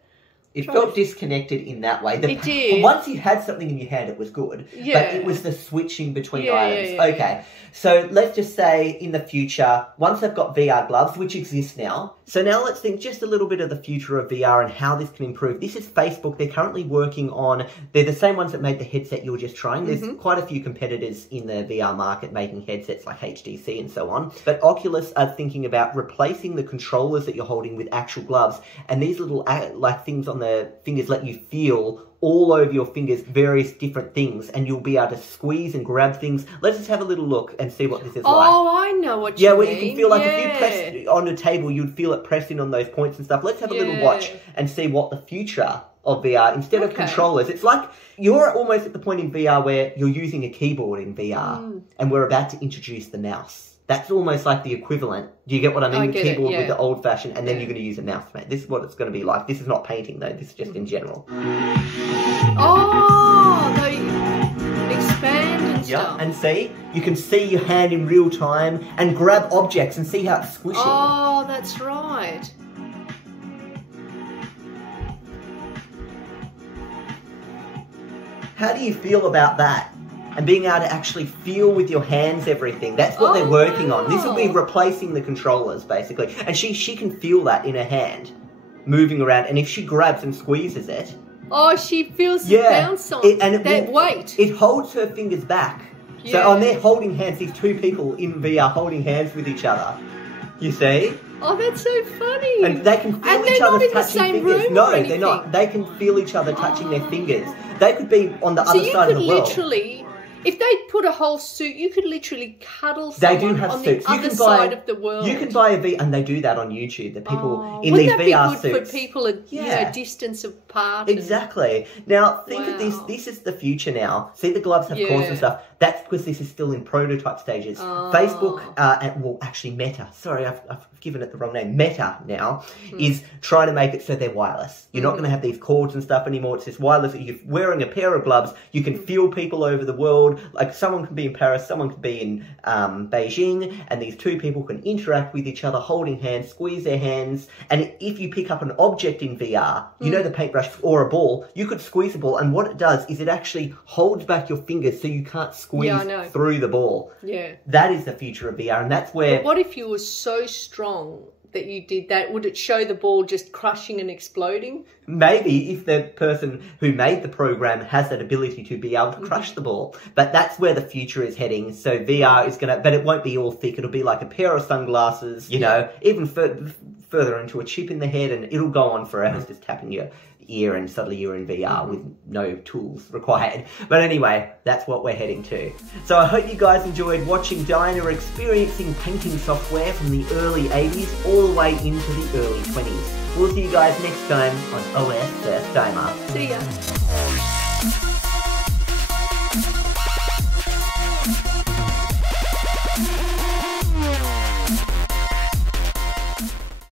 It felt disconnected in that way. It did. Once you had something in your hand, it was good. Yeah. But it was the switching between Yeah, items. yeah, yeah, Okay. So let's just say in the future, once they've got VR gloves, which exist now. So now let's think just a little bit of the future of VR and how this can improve. This is Facebook. They're currently working on, they're the same ones that made the headset you were just trying. There's quite a few competitors in the VR market making headsets like HTC and so on. But Oculus are thinking about replacing the controllers that you're holding with actual gloves. And these little like things on the fingers let you feel all over your fingers various different things, and you'll be able to squeeze and grab things. Let's just have a little look and see what this is like. oh, I know what you Yeah, mean. where you can feel like if you Yeah. press on a table, you'd feel it pressing on those points and stuff. Let's have a little Yeah. watch and see what the future of VR, instead of Okay. controllers, it's like you're almost at the point in VR where you're using a keyboard in VR, Mm. and we're about to introduce the mouse. That's almost like the equivalent. Do you get what I mean? I The get it, keyboard with yeah. the old fashioned, and then Yeah. you're going to use a mouse, mate. This is what it's going to be like. This is not painting, though. This is just in general. Oh, they expand and Yeah, stuff. and see? You can see your hand in real time and grab objects and see how it's squishing. Oh, that's right. How do you feel about that? and being able to actually feel with your hands everything. That's what they're working on. This will be replacing the controllers, basically. And she can feel that in her hand, moving around. And if she grabs and squeezes it... Oh, she feels the bounce on that weight. It holds her fingers back. So on they're holding hands, these two people in VR holding hands with each other. You see? Oh, that's so funny. And they can feel each other touching fingers. No, they're not. They can feel each other touching their fingers. They could be on the other side of the world. So you could literally, if they put a whole suit, you could literally cuddle someone on the other side of the world. You can buy a VR, and they do that on YouTube. The people in these VR suits. Wouldn't that be good for people a distance apart? Exactly. Now, think of this. This is the future now. See, the gloves have cords and stuff. That's because this is still in prototype stages. Facebook, actually Meta. Sorry, I've given it the wrong name. Meta now is trying to make it so they're wireless. You're not going to have these cords and stuff anymore. It's just wireless. You're wearing a pair of gloves. You can feel people over the world. Like someone can be in Paris, someone can be in Beijing, and these two people can interact with each other, holding hands, squeeze their hands. And if you pick up an object in VR, you know the paintbrush or a ball, you could squeeze the ball, and what it does is it actually holds back your fingers so you can't squeeze through the ball. Yeah. That is the future of VR, and that's where... But what if you were so strong that you did that? Would it show the ball just crushing and exploding? Maybe if the person who made the program has that ability to be able to crush the ball. But that's where the future is heading. So VR is going to... But it won't be all thick. It'll be like a pair of sunglasses, you know, even further into a chip in the head, and it'll go on forever. It's just tapping your ear and suddenly you're in VR with no tools required. But anyway, that's what we're heading to. So I hope you guys enjoyed watching Diana experiencing painting software from the early 80s all the way into the early 20s. We'll see you guys next time on OS First Timer. See ya.